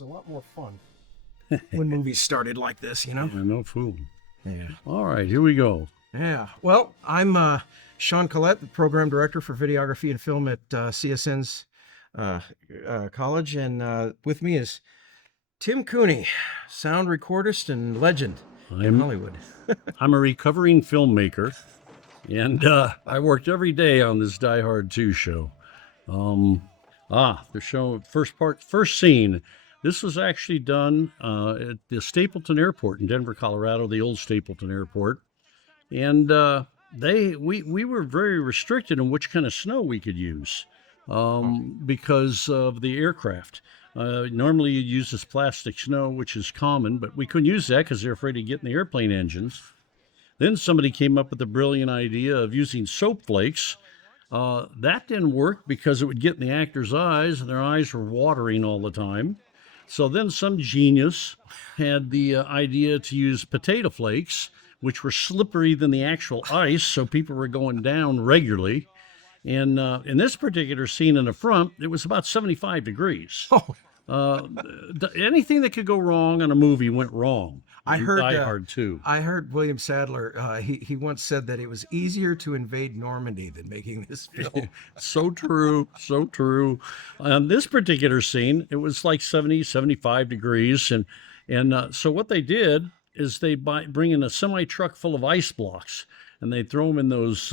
was a lot more fun when movies started like this, you know? Yeah, no fooling. Yeah. All right, here we go. Yeah. Well, I'm Sean Collett, the program director for videography and film at CSN's college, and with me is Tim Cooney, sound recordist and legend in Hollywood. I'm a recovering filmmaker, and I worked every day on this Die Hard 2 show. The show, first scene. This was actually done at the Stapleton Airport in Denver, Colorado, the old Stapleton Airport. And we were very restricted in which kind of snow we could use because of the aircraft. Normally you'd use this plastic snow, which is common, but we couldn't use that because they're afraid of getting the airplane engines. Then somebody came up with the brilliant idea of using soap flakes. That didn't work because it would get in the actors' eyes, and their eyes were watering all the time. So then some genius had the idea to use potato flakes, which were slippery than the actual ice, so people were going down regularly. And in this particular scene in the front, it was about 75 degrees. Anything that could go wrong on a movie went wrong. I heard Die Hard 2. I heard William Sadler. He once said that it was easier to invade Normandy than making this film. So true, so true. On this particular scene, it was like 70, 75 degrees, and so what they did is they bring in a semi truck full of ice blocks, and they throw them in those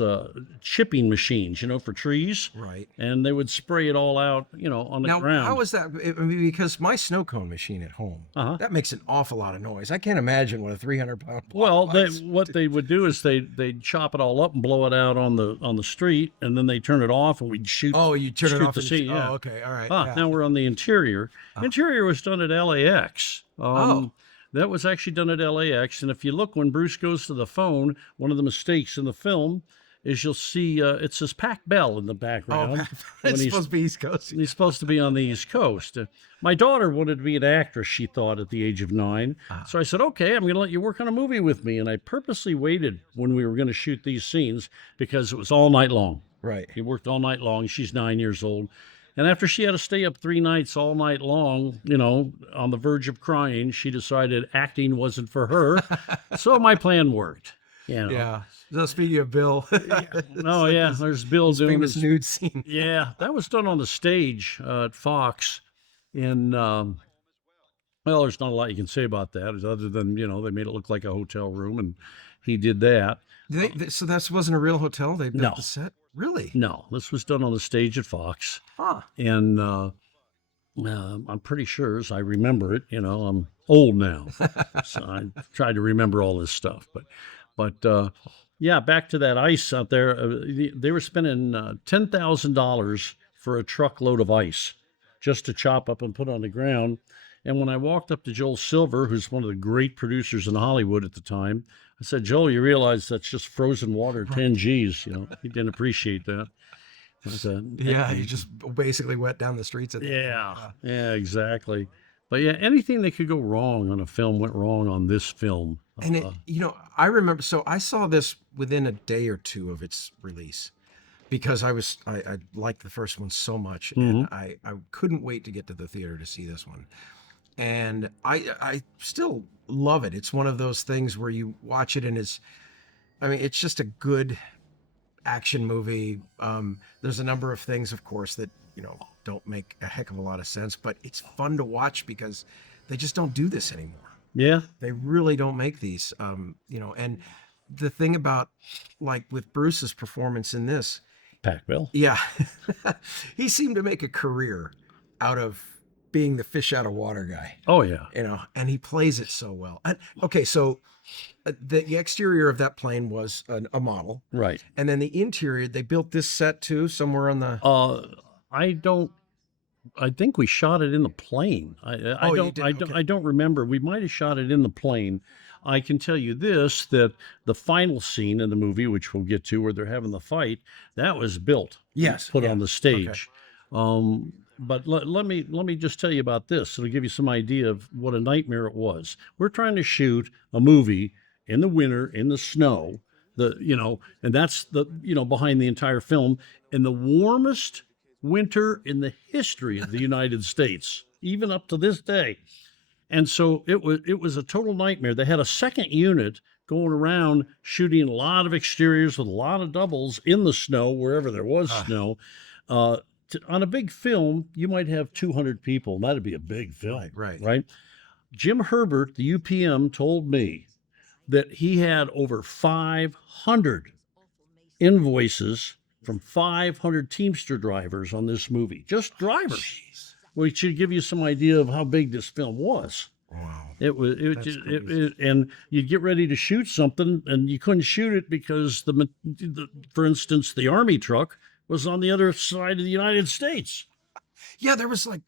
chipping machines, for trees. Right. And they would spray it all out, on the ground. Now, how is that? I mean, because my snow cone machine at home, that makes an awful lot of noise. I can't imagine what a 300-pound block of ice. What they would do is they'd chop it all up and blow it out on the street, and then they turn it off, and we'd shoot. Oh, you turn it off the scene. Yeah. Oh, okay, all right. Now we're on the interior. Interior was done at LAX. That was actually done at LAX, and if you look when Bruce goes to the phone, one of the mistakes in the film is you'll see it says Pac Bell in the background. It's supposed to be East Coast. He's supposed to be on the East Coast. My daughter wanted to be an actress, she thought, at the age of 9. So I said, okay, I'm going to let you work on a movie with me. And I purposely waited when we were going to shoot these scenes because it was all night long. Right. He worked all night long. She's 9 years old. And after she had to stay up 3 nights all night long, on the verge of crying, she decided acting wasn't for her. So my plan worked. Yeah. So speaking of Bill. There's Bill doing famous his nude scene. Yeah, that was done on the stage at Fox. And, there's not a lot you can say about that other than, they made it look like a hotel room, and he did that. So that wasn't a real hotel? They built the set? Really? No, this was done on the stage at Fox. Huh. And I'm pretty sure, as I remember it, I'm old now, so I try to remember all this stuff. But back to that ice out there. They were spending $10,000 for a truckload of ice just to chop up and put on the ground. And when I walked up to Joel Silver, who's one of the great producers in Hollywood at the time, I said, Joel, you realize that's just frozen water, 10 G's. He didn't appreciate that. You just basically went down the streets. Yeah, exactly. But anything that could go wrong on a film went wrong on this film. And I remember, so I saw this within a day or two of its release because I liked the first one so much, and I couldn't wait to get to the theater to see this one. And I still love it. It's one of those things where you watch it and it's just a good action movie. There's a number of things, of course, that, don't make a heck of a lot of sense, but it's fun to watch because they just don't do this anymore. Yeah. They really don't make these, and the thing about, like, with Bruce's performance in this. Pac Bell. Yeah. He seemed to make a career out of being the fish out of water guy. Oh, yeah. And he plays it so well. And, okay, so the exterior of that plane was a model. Right. And then the interior, they built this set too, somewhere on the... I think we shot it in the plane. I don't remember. We might have shot it in the plane. I can tell you this, that the final scene in the movie, which we'll get to, where they're having the fight, that was built. Yes. Put on the stage. Okay. But let me just tell you about this. It'll give you some idea of what a nightmare it was. We're trying to shoot a movie in the winter, in the snow, and that's behind the entire film, in the warmest winter in the history of the United States. even up to this day. And so it was a total nightmare. They had a second unit going around shooting a lot of exteriors with a lot of doubles in the snow wherever there was snow. On a big film, you might have 200 people. That'd be a big film, right? Jim Herbert, the UPM, told me that he had over 500 invoices from 500 Teamster drivers on this movie, just drivers. Jeez. Which should give you some idea of how big this film was. Wow. And you'd get ready to shoot something, and you couldn't shoot it because for instance, the Army truck was on the other side of the United States. Yeah, there was like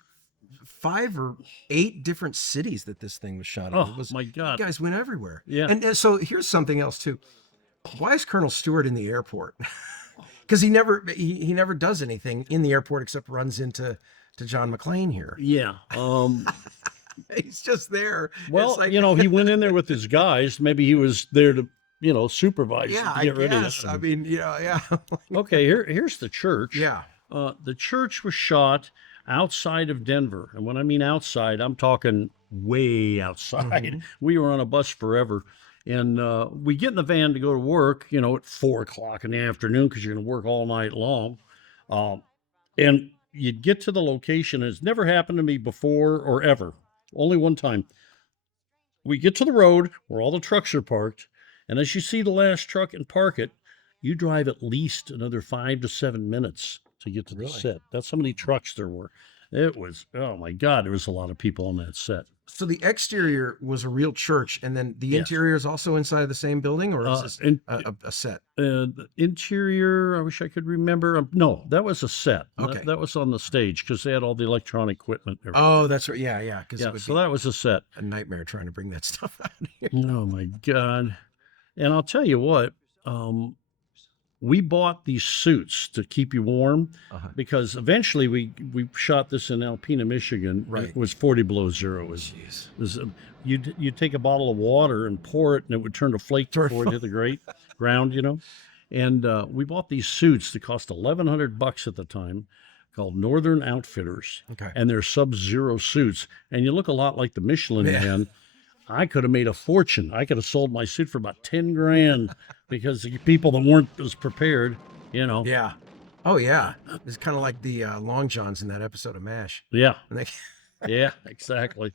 5 or 8 different cities that this thing was shot in. Oh, my God. You guys went everywhere. Yeah. And so here's something else too. Why is Colonel Stewart in the airport? Because he never does anything in the airport except runs into John McClane here. Yeah. He's just there. Well, like... he went in there with his guys. Maybe he was there to, supervise. Yeah, to get I ready. guess. I mean, yeah. Okay, here's the church. Yeah. The church was shot outside of Denver. And when I mean outside, I'm talking way outside. Mm-hmm. We were on a bus forever. And we get in the van to go to work, at 4:00 in the afternoon because you're going to work all night long. And you'd get to the location. And it's never happened to me before or ever. Only one time. We get to the road where all the trucks are parked. And as you see the last truck and park it, you drive at least another 5 to 7 minutes to get to the set. That's how many trucks there were. It was, oh my God, there was a lot of people on that set. So the exterior was a real church, and then the interior is also inside the same building, or is this a set? The interior, I wish I could remember. No, that was a set. Okay. That was on the stage because they had all the electronic equipment. Oh, that's right. Yeah. So that was a set. A nightmare trying to bring that stuff out here. Oh my God. And I'll tell you what, we bought these suits to keep you warm because eventually we shot this in Alpena, Michigan. Right. It was 40 below zero. You'd take a bottle of water and pour it, and it would turn to flake before it hit the ground, And we bought these suits that cost $1,100 at the time, called Northern Outfitters. Okay. And they're Sub-Zero suits, and you look a lot like the Michelin Man. I could have made a fortune. I could have sold my suit for about 10 grand because the people that weren't as prepared, Yeah. Oh, yeah. It's kind of like the Long Johns in that episode of MASH. Yeah. And they... Yeah, exactly.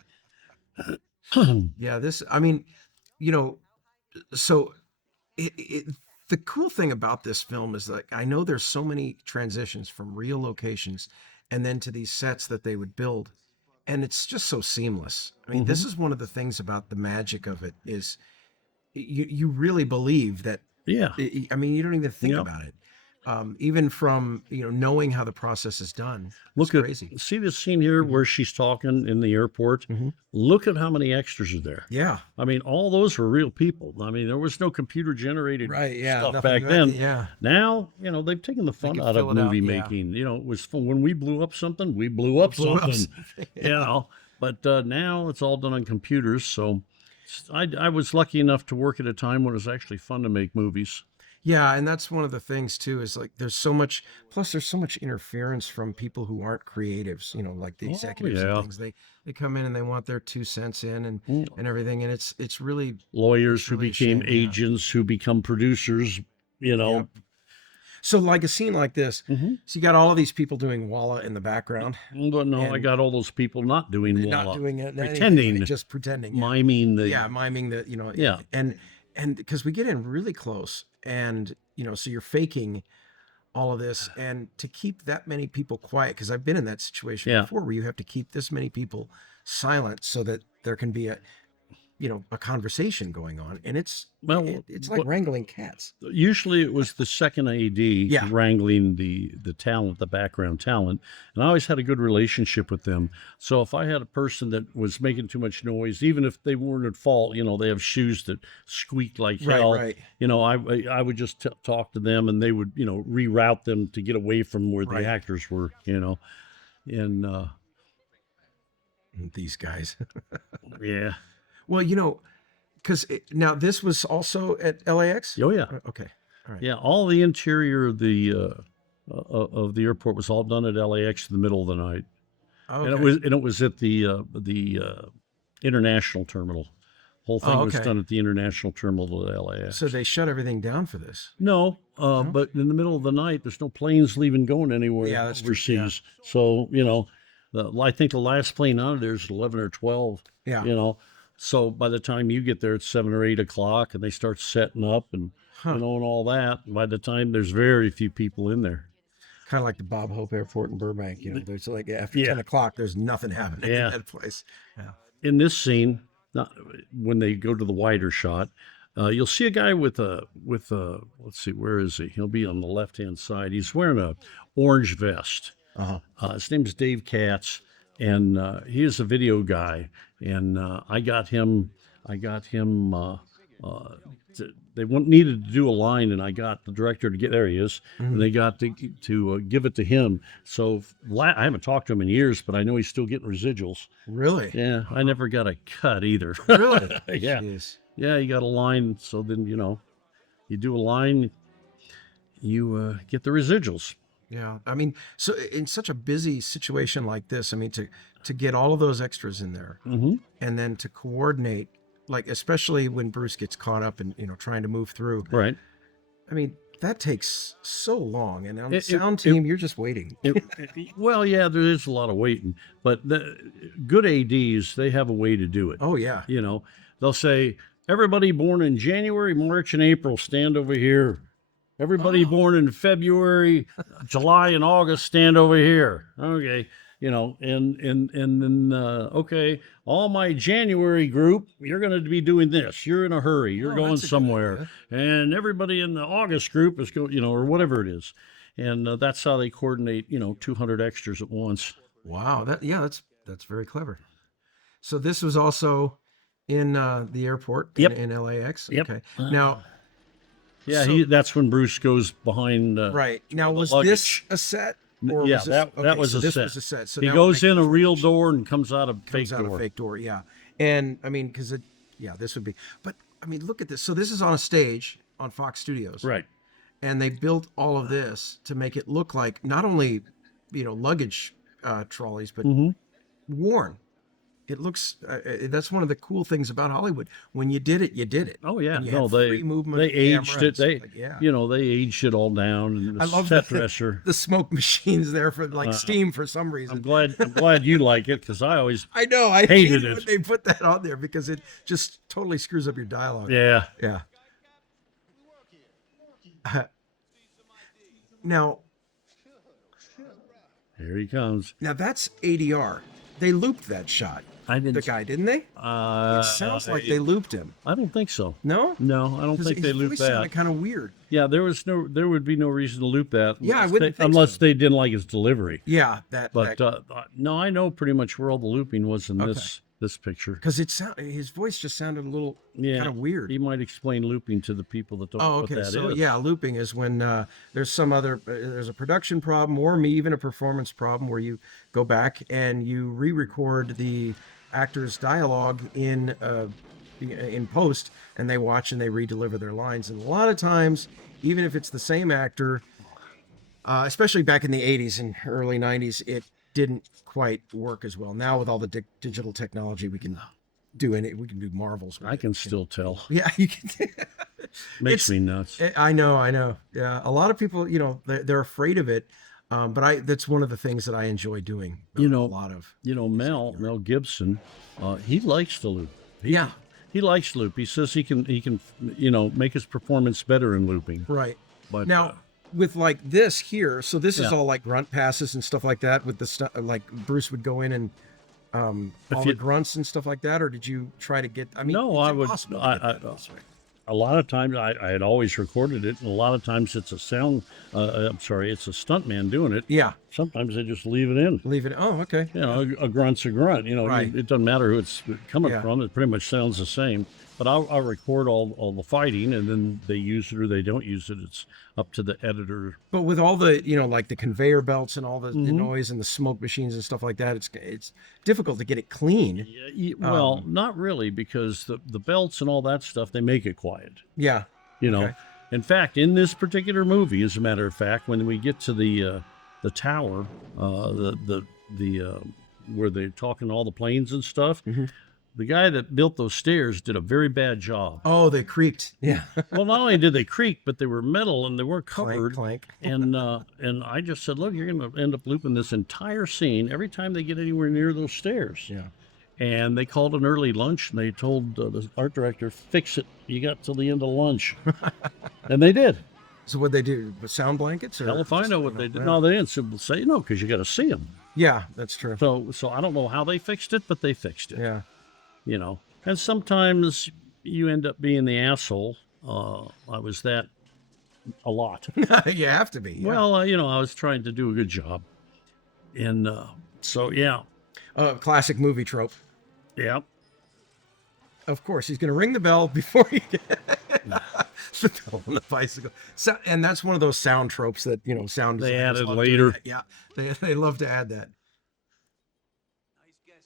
Yeah, so the cool thing about this film is like, I know there's so many transitions from real locations and then to these sets that they would build. And it's just so seamless. I mean, this is one of the things about the magic of it is you really believe that. Yeah. I mean, you don't even think about it. Even from, knowing how the process is done. It's crazy. See this scene here where she's talking in the airport? Look at how many extras are there. Yeah. I mean, all those were real people. I mean, there was no computer generated stuff back then. Yeah. Now, they've taken the fun out of movie making. It was fun. When we blew up something, we blew up something. But now it's all done on computers. So I was lucky enough to work at a time when it was actually fun to make movies. Yeah, and that's one of the things too, is like there's so much interference from people who aren't creatives, like the executives and things. They come in and they want their 2 cents in and everything, and it's really lawyers who became agents who become producers, Yeah. So like a scene like this, so you got all of these people doing Walla in the background. But no, I got all those people not doing Walla. Not doing it. Pretending. Just pretending. Miming the... Yeah, miming the, Yeah. And because we get in really close and, so you're faking all of this, and to keep that many people quiet, because I've been in that situation before where you have to keep this many people silent so that there can be a conversation going on, and it's like wrangling cats. Usually it was the second AD wrangling the talent, the background talent, and I always had a good relationship with them. So if I had a person that was making too much noise, even if they weren't at fault, they have shoes that squeak like hell. Right. I would just talk to them, and they would reroute them to get away from where the actors were. And these guys. Yeah. Well, because now this was also at LAX? Oh, yeah. Okay. All right. Yeah, all the interior of the airport was all done at LAX in the middle of the night. Oh, and okay. it was at the international terminal. Whole thing Oh, was okay. done at the international terminal at LAX. So they shut everything down for this. No, No? but in the middle of the night, there's no planes leaving going anywhere Yeah, that's true. overseas. So I think the last plane out of there is 11 or 12. Yeah. You know, so by the time you get there, it's 7 or 8 o'clock, and they start setting up and Huh. and all that. By the time there's very few people in there. Kind of like the Bob Hope Airport in Burbank. There's like after Yeah. 10 o'clock, there's nothing happening in Yeah. that place. Yeah. In this scene, when they go to the wider shot, you'll see a guy with a let's see, where is he? He'll be on the left hand side. He's wearing a orange vest. Uh-huh. His name is Dave Katz, and he is a video guy. And I got him. They needed to do a line, and I got the director to get there. He is, and they got to give it to him. So I haven't talked to him in years, but I know he's still getting residuals. Really? Yeah, I never got a cut either. Really? Yeah, Jeez. yeah, you got a line. So then you do a line, you get the residuals. Yeah. I mean, so in such a busy situation like this, I mean, to get all of those extras in there Mm-hmm. and then to coordinate, like, especially when Bruce gets caught up in, trying to move through. Right. I mean, that takes so long. And on the It- sound team, you're just waiting. Well, yeah, there is a lot of waiting, but the good ADs, they have a way to do it. Oh, yeah. They'll say, everybody born in January, March, and April, stand over here. Everybody born in February, July, and August, stand over here. Okay. And then, okay, all my January group, you're going to be doing this. You're in a hurry. You're Oh, going that's a good somewhere. And everybody in the August group is going, or whatever it is. And that's how they coordinate, 200 extras at once. Wow. That's very clever. So this was also in the airport Yep. in LAX. Yep. Okay. Now, Yeah, So- that's when Bruce goes behind. right. Now, was luggage. this a set? Or Yeah, was this, that was so a this set. was a set. So He now it goes makes in a sense. real door and comes out a fake Comes out door. a fake door, yeah. And I mean, because this would be. But I mean, look at this. So this is on a stage on Fox Studios, Right. and they built all of this to make it look like not only luggage trolleys, but worn. It looks. That's one of the cool things about Hollywood. When you did it, you did it. Oh yeah, And you no, had they free movement they of aged camera it. and They stuff like- yeah. they aged it all down. And the I love set the, dresser. the smoke machines there for like steam for some reason. I'm glad you like it, because I always I know. I hated hate it. when they put that on there because it just totally screws up your dialogue. yeah. Yeah. Now Here he comes. that's ADR. They looped that shot. I didn't. The guy, didn't they? It sounds like they looped him. I don't think so. No? No, I don't think they his looped voice that. sounded kind of weird. Yeah, there would be no reason to loop that. Yeah, I unless wouldn't they, think unless so. they didn't like his delivery. Yeah, But no, I know pretty much where all the looping was in this picture. because his voice just sounded a little Yeah, kind of weird. He might explain looping to the people that don't know Oh, what okay. that So is. yeah, looping is when there's there's a production problem or even a performance problem where you go back and you re-record the actor's dialogue in post, and they watch and they re-deliver their lines. And a lot of times, even if it's the same actor, especially back in the 80s and early 90s, it didn't quite work as well. Now with all the digital technology, we can do marvels with I it. can still tell. Yeah, you can. Makes me nuts. I know. Yeah, a lot of people, they're afraid of it, but that's one of the things that I enjoy doing. A lot of. Mel Gibson, he likes to loop. Yeah. He likes to loop. He says he can make his performance better in looping. Right. But Now, with like this here, so this is Yeah. all like grunt passes and stuff like that. With the stuff like Bruce would go in and all you- the grunts and stuff like that, or did you try to get? I mean, No, it's I would. impossible to get that also. A lot of times I had always recorded it, and a lot of times it's a sound. It's a stuntman doing it. Yeah, Sometimes they just leave it in. leave it. Oh, okay. A grunt's a grunt. Right. It doesn't matter who it's coming Yeah. from. It pretty much sounds the same. But I'll record all the fighting, and then they use it or they don't use it. It's up to the editor. But with all the, like the conveyor belts and all the Mm-hmm. noise and the smoke machines and stuff like that, it's difficult to get it clean. Well, not really, because the belts and all that stuff, they make it quiet. Yeah. Okay. In fact, in this particular movie, as a matter of fact, when we get to the tower, the where they're talking to all the planes and stuff. Mhm. The guy that built those stairs did a very bad job. Oh, they creaked. Yeah. Well, not only did they creak, but they were metal and they weren't covered. Clank. And I just said, look, you're going to end up looping this entire scene every time they get anywhere near those stairs. Yeah. And they called an early lunch, and they told the art director, fix it. You got till the end of lunch. And they did. So what they do? Sound blankets? Or Hell if I just, know what they did. No, they didn't say no, because you got to see them. Yeah, that's true. So I don't know how they fixed it, but they fixed it. Yeah. You know, and sometimes you end up being the asshole. I was that a lot. You have to be. Yeah. Well, you know, I was trying to do a good job. And so, yeah. Classic movie trope. Yeah. Of course, he's going to ring the bell before he gets the bell on the bicycle. So, and that's one of those sound tropes that, you know, sound They designers added love later. doing that. Yeah, they love to add that.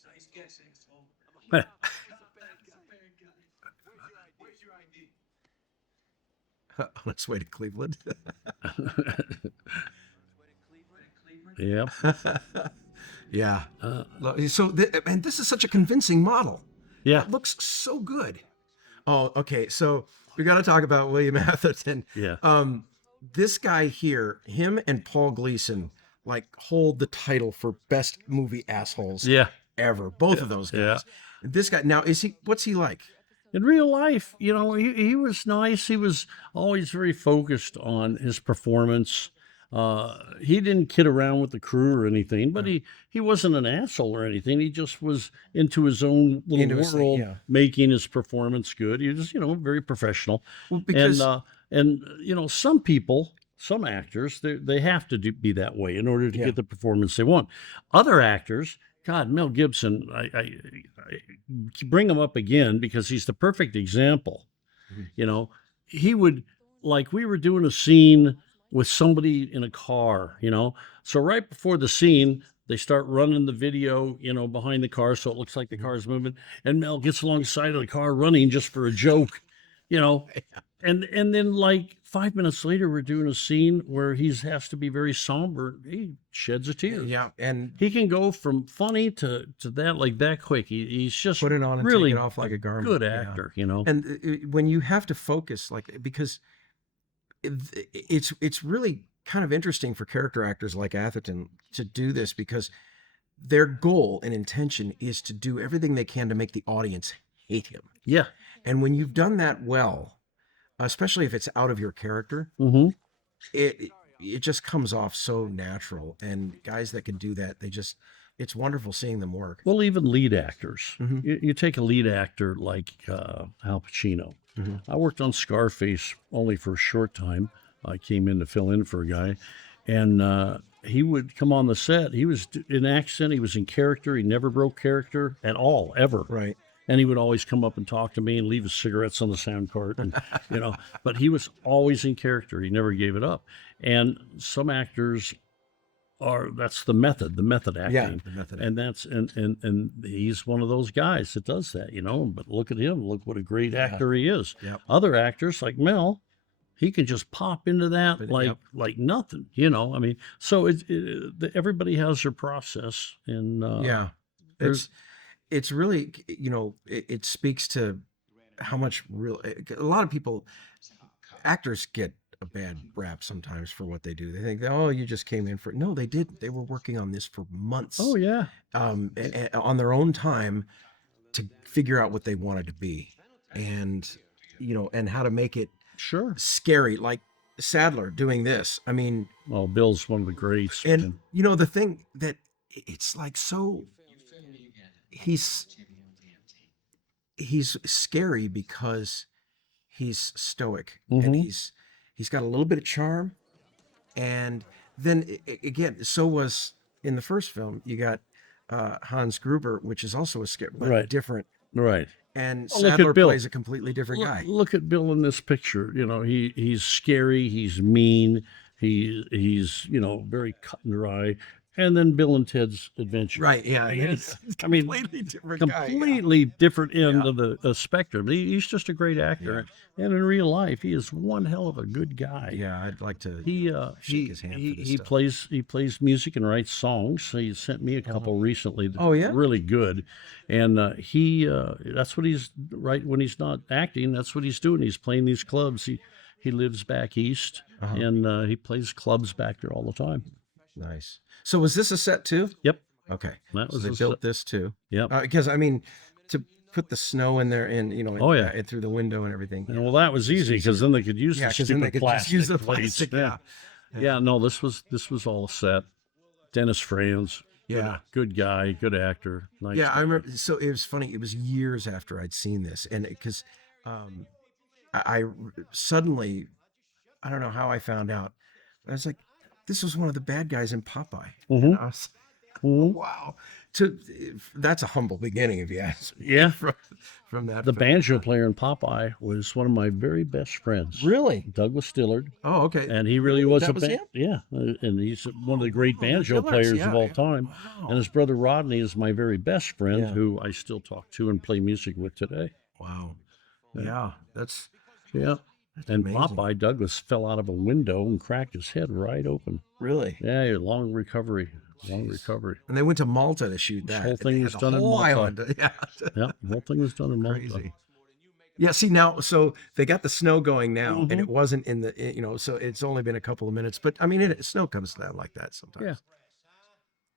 Nice guess, asshole. Heh. On its way to Cleveland. Yeah. Yeah. So, and this is such a convincing model. Yeah. It looks so good. Oh, okay. So we got to talk about William Atherton. Yeah. This guy here, him and Paul Gleason, like hold the title for best movie assholes Yeah. ever. Both of those guys. Yeah. This guy now what's he like? In real life, you know, he was nice. He was always very focused on his performance. He didn't kid around with the crew or anything, but he wasn't an asshole or anything. He just was into his own little world, making his performance good. He was, you know, very professional. Well, because And you know, some people, some actors, they have to be that way in order to get the performance they want. Other actors, God, Mel Gibson, I bring him up again because he's the perfect example. Mm-hmm. You know, he would, like, we were doing a scene with somebody in a car, you know, so right before the scene, they start running the video, you know, behind the car, so it looks like the car's moving, and Mel gets alongside of the car running just for a joke, you know. And then like 5 minutes later, we're doing a scene where he has to be very somber. He sheds a tear. yeah, and He can go from funny to that like that quick. He's just put it on and really take it off like a garment. good Yeah. actor, you know. And when you have to focus, like, because it's really kind of interesting for character actors like Atherton to do this, because their goal and intention is to do everything they can to make the audience hate him. Yeah. And when you've done that well, especially if it's out of your character, Mm-hmm. it just comes off so natural. And guys that can do that, it's wonderful seeing them work. Well, even lead actors. Mhm. You take a lead actor like Al Pacino. Mhm. I worked on Scarface only for a short time. I came in to fill in for a guy, and he would come on the set. He was in accent. He was in character. He never broke character at all, ever. Right. And he would always come up and talk to me and leave his cigarettes on the sound cart, and you know. But he was always in character. He never gave it up. And some actors that's the method acting. Yeah, the method. And that's and he's one of those guys that does that, you know. But look at him. Look what a great actor he is. Yep. Other actors like Mel, he can just pop into that But, like nothing, you know. I mean, so everybody has their process, and Yeah. there's- It's really, you know, it speaks to how much a lot of people, actors get a bad rap sometimes for what they do. They think, oh, you just came in for, no, they didn't. They were working on this for months. oh yeah, And on their own time to figure out what they wanted to be, and, you know, and how to make it sure. scary, like Sadler doing this. I mean, Well, Bill's one of the greats. and you know, the thing that it's like, so he's scary because he's stoic, and Mhm. he's got a little bit of charm. And then again, so was in the first film, you got Hans Gruber, which is also a scary, but Right. different. right. And Oh, look at Sadler Bill. plays a completely different guy. Look at Bill in this picture. You know, he's scary. He's mean. He's you know, very cut and dry. and then Bill and Ted's Adventure. Right. Yeah. I mean, It's I mean, completely different guy. Yeah. completely different end Yeah. of the spectrum. He's just a great actor, and in real life, he is one hell of a good guy. Yeah. I'd like to He shake his hand for this he stuff. plays music and writes songs. He sent me a couple recently. That Oh, yeah? really good, and he that's what he's right when he's not acting. That's what he's doing. He's playing these clubs. He lives back east, and he plays clubs back there all the time. Nice. So was this a set too? Yep, Okay. that So was they a built this too. Yep. Because I mean, to put the snow in there and Oh, yeah. and through the window and everything. And well, that was easy because then they could use Yeah, the because then they stupid could just use the plastic. plastic. Yeah. Yeah. No, this was all set. Dennis Franz. Yeah. Good guy, good actor. Nice. Yeah, guy. I remember. So it was funny. It was years after I'd seen this, and because I suddenly, I don't know how I found out. I was like, this was one of the bad guys in Popeye. And I was, wow. That's a humble beginning, if you ask me. Yeah. From that. The film. banjo player in Popeye was one of my very best friends. Really? Douglas Dillard. Oh, okay. And he really was That was him? yeah, and he's one of the great banjo Dillards, players yeah, of all yeah. time. Wow. And his brother Rodney is my very best friend, Yeah. who I still talk to and play music with today. Wow. Yeah, that's Yeah. And amazing. Popeye, Douglas fell out of a window and cracked his head right open. really. Yeah, long recovery. Long recovery. And they went to Malta to shoot that. whole and thing they was had done the in whole Malta. island. Yeah. Yeah, the whole thing was done in Malta. Crazy. Yeah, see now, so they got the snow going now, and it wasn't in the, so it's only been a couple of minutes, but I mean, snow comes down like that sometimes. Yeah.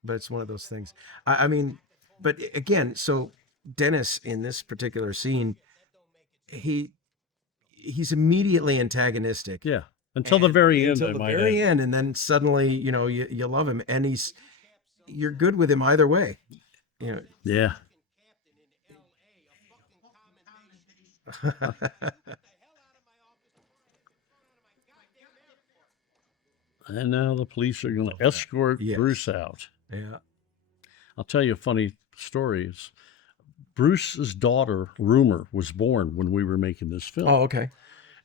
But it's one of those things. I mean, but again, so Dennis in this particular scene, he's immediately antagonistic. Yeah. Until the very end, Until I the might very add. end, and then suddenly, you love him, and you're good with him either way. Yeah. And now the police are going to escort Yes. Bruce out. Yeah. I'll tell you a funny story. Is Bruce's daughter, Rumor, was born when we were making this film. Oh, okay.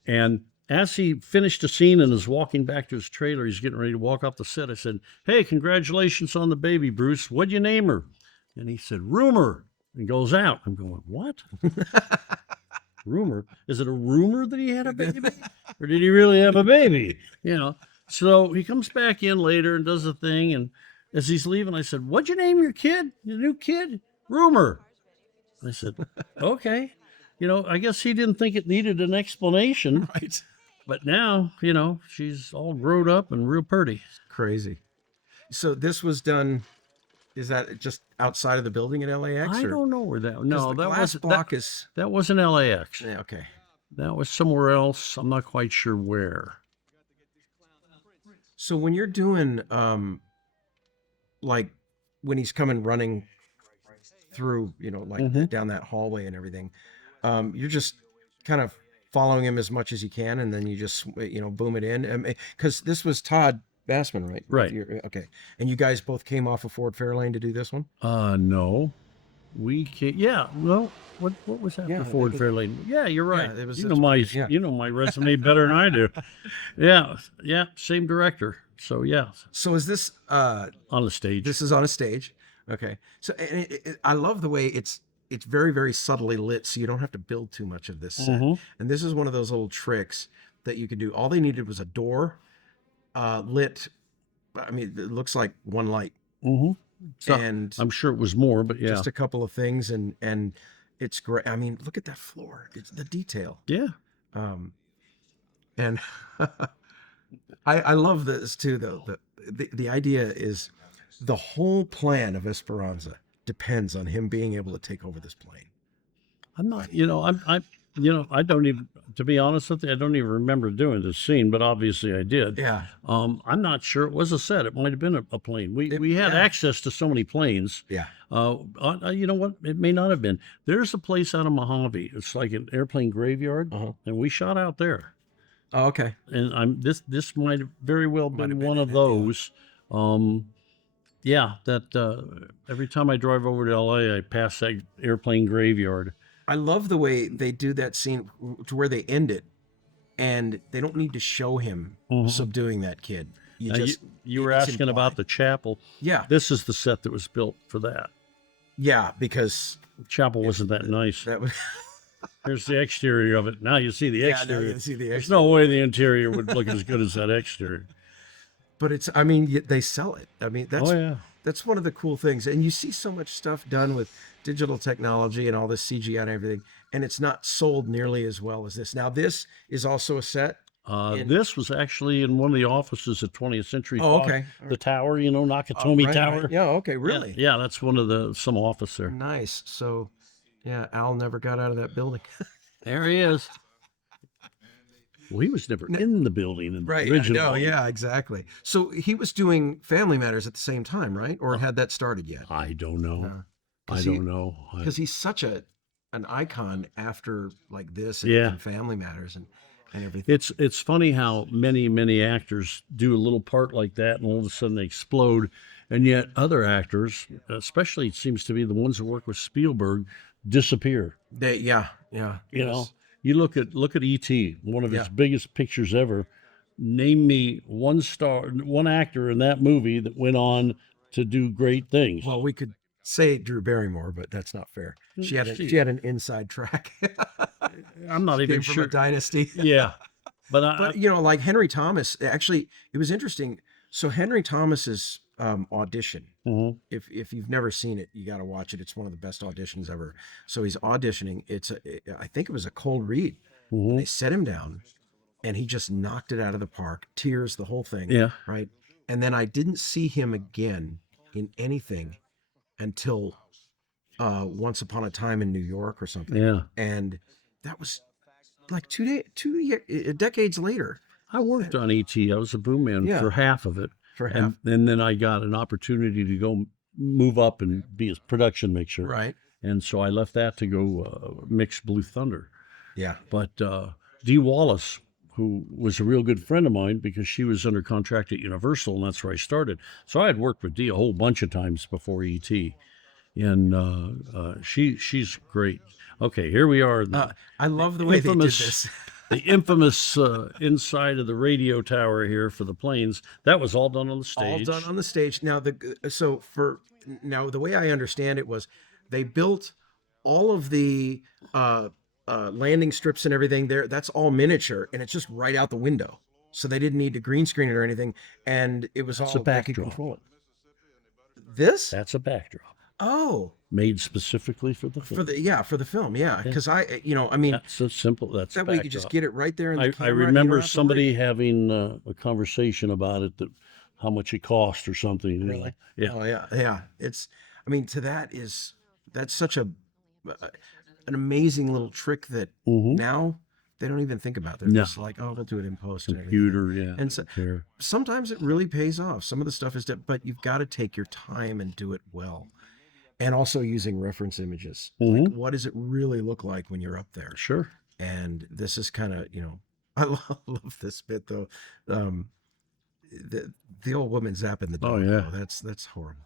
And as he finished the scene and is walking back to his trailer, he's getting ready to walk off the set. I said, "Hey, congratulations on the baby, Bruce. What'd you name her?" And he said, "Rumor," and goes out. I'm going, "What?" Rumor? Is it a rumor that he had a baby? Or did he really have a baby? So he comes back in later and does the thing. And as he's leaving, I said, "What'd you name your kid? Your new kid?" "Rumor." I said, "Okay." I guess he didn't think it needed an explanation. Right. But now, she's all grown up and real pretty. Crazy. So this was done. Is that just outside of the building at LAX? I don't know where that. No, the that glass wasn't. block is. That wasn't LAX. Yeah, okay. That was somewhere else. I'm not quite sure where. So when you're doing, like when he's coming running through, down that hallway and everything, you're just kind of following him as much as you can, and then you just, boom it in. Because this was Todd Bassman, right? Right. Okay. And you guys both came off of Ford Fairlane to do this one? No. We can't. Yeah. Well, what was that Yeah, for Ford it was- Fairlane? Yeah, you're right. Yeah, it was- you know my yeah. you know my resume better than I do. Yeah. Same director. So yeah, So is this, on the stage. this is on a stage? Okay. So and I love the way it's very, very subtly lit, so you don't have to build too much of this set. And this is one of those little tricks that you could do. All they needed was a door, lit. I mean, it looks like one light, So, and I'm sure it was more, but yeah, just a couple of things, and it's great. I mean, look at that floor. It's the detail. yeah. And I love this too, though. The idea is the whole plan of Esperanza depends on him being able to take over this plane. I'm not. I don't even. To be honest with you, I don't even remember doing this scene, but obviously I did. Yeah. I'm not sure it was a set. It might have been a plane. We had yeah. access to so many planes. Yeah. You know what? It may not have been. There's a place out of Mojave. It's like an airplane graveyard, and we shot out there. Oh, okay. And this might have very well Might have been been one in of it, those. Every time I drive over to LA, I pass that airplane graveyard. I love the way they do that scene to where they end it, and they don't need to show him subduing that kid. You Now, just you were it's asking about implied. the chapel. Yeah, This is the set that was built for that. yeah, because The chapel if wasn't that nice. that would Here's the exterior of it. Now you see the yeah, now exterior. you see the There's extra. no way the interior would look as good as that exterior. But it's I mean they sell it. I mean Oh yeah. that's one of the cool things, and you see so much stuff done with digital technology and all this CGI and everything, and it's not sold nearly as well as this. Now this is also a set in. This was actually in one of the offices at 20th Century Oh, Fox, okay. the tower, Nakatomi Right, right. Tower. Yeah, okay, Yeah, really. yeah, that's one of some office there. Nice. So, yeah, Al never got out of that building. There he is. Well, he was never in the building in the Right. original. No, yeah, exactly. So he was doing Family Matters at the same time, right? Or had that started yet? I don't know. No. I don't know. Because he's such an icon after like this Yeah. and Family Matters and everything. It's funny how many actors do a little part like that, and all of a sudden they explode, and yet other actors, especially it seems to be the ones that work with Spielberg, disappear. Yeah, yeah. You know, you look at E.T., one of his Yeah. biggest pictures ever. Name me one actor in that movie that went on to do great things. Well, we could say Drew Barrymore, but that's not fair. She had an inside track. I'm not even Came from sure. a dynasty. Yeah, but But like Henry Thomas, actually, it was interesting. So Henry Thomas's audition, Mhm. if you've never seen it, you got to watch it. It's one of the best auditions ever. So he's auditioning. I think it was a cold read. Mhm. They set him down, and he just knocked it out of the park. Tears, the whole thing. Yeah. Right. And then I didn't see him again in anything until Once Upon a Time in New York or something. Yeah. And that was like 2 decades later. I worked on E.T. I was a boom man Yeah. for half of it. For half. And then I got an opportunity to go move up and be a production mixer. Right. And so I left that to go mix Blue Thunder. Yeah. But Dee Wallace, who was a real good friend of mine because she was under contract at Universal, and that's where I started. So I had worked with Dee a whole bunch of times before E.T. And she's great. Okay, here we are. I love the way they did infamous- this. The infamous inside of the radio tower here for the planes. That was all done on the stage. All done on the stage. Now the way I understand it was they built all of the landing strips and everything there. That's all miniature, and it's just right out the window. So they didn't need to green screen it or anything, and it was That's all a they could backdrop. control it. This? That's a backdrop Oh, made specifically for the film. for the film, yeah. Because I mean, That's so simple. That's that a way you could just backdrop. get it right there in the I camera. and you remember don't have to somebody worry. having a conversation about it, that how much it cost or something. you know. Really? Yeah. Oh yeah. I mean, that's such an amazing little trick that Mhm. now they don't even think about. They're No. just like, oh, we'll do it in post. And everything. Computer, yeah. And so, Here. sometimes it really pays off. Some of the stuff is, but you've got to take your time and do it well. And also using reference images. Like, Mhm. what does it really look like when you're up there? Sure. And this is kind of, I love this bit though. The old woman zapping the dog. Oh, yeah. though, that's horrible.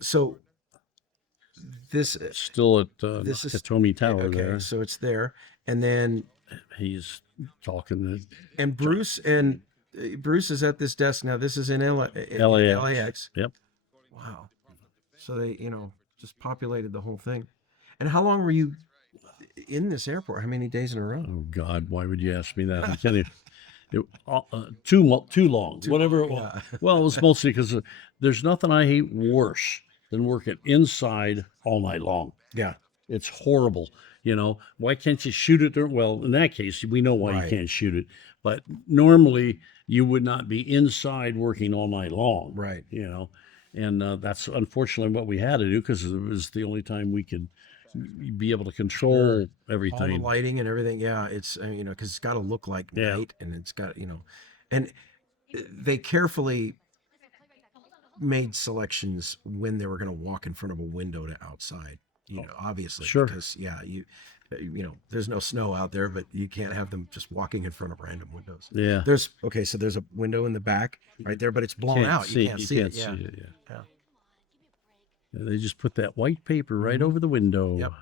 So this Still at This is- Nakatomi Tower okay, there. so it's there, and then He's talking to Bruce is at this desk now. This is in LAX. LAX. Yep. Wow. So they just populated the whole thing. And how long were you in this airport? How many days in a row? Oh God, why would you ask me that? I'm telling you, too long. Whatever it was. yeah. Well, it was mostly because there's nothing I hate worse than working inside all night long. Yeah. It's horrible. Why can't you shoot it? Well, in that case, we know why Right. you can't shoot it. But normally, you would not be inside working all night long. Right. And that's unfortunately what we had to do because it was the only time we could be able to control All the everything. lighting and everything. Yeah, it's because it's got to look like Yeah. night, and it's got and they carefully made selections when they were going to walk in front of a window to outside. Obviously, Sure. because there's no snow out there, but you can't have them just walking in front of random windows. Yeah. So there's a window in the back right there, but it's blown out. You can't see it. Yeah. Yeah. Yeah, they just put that white paper right over the window. Yep.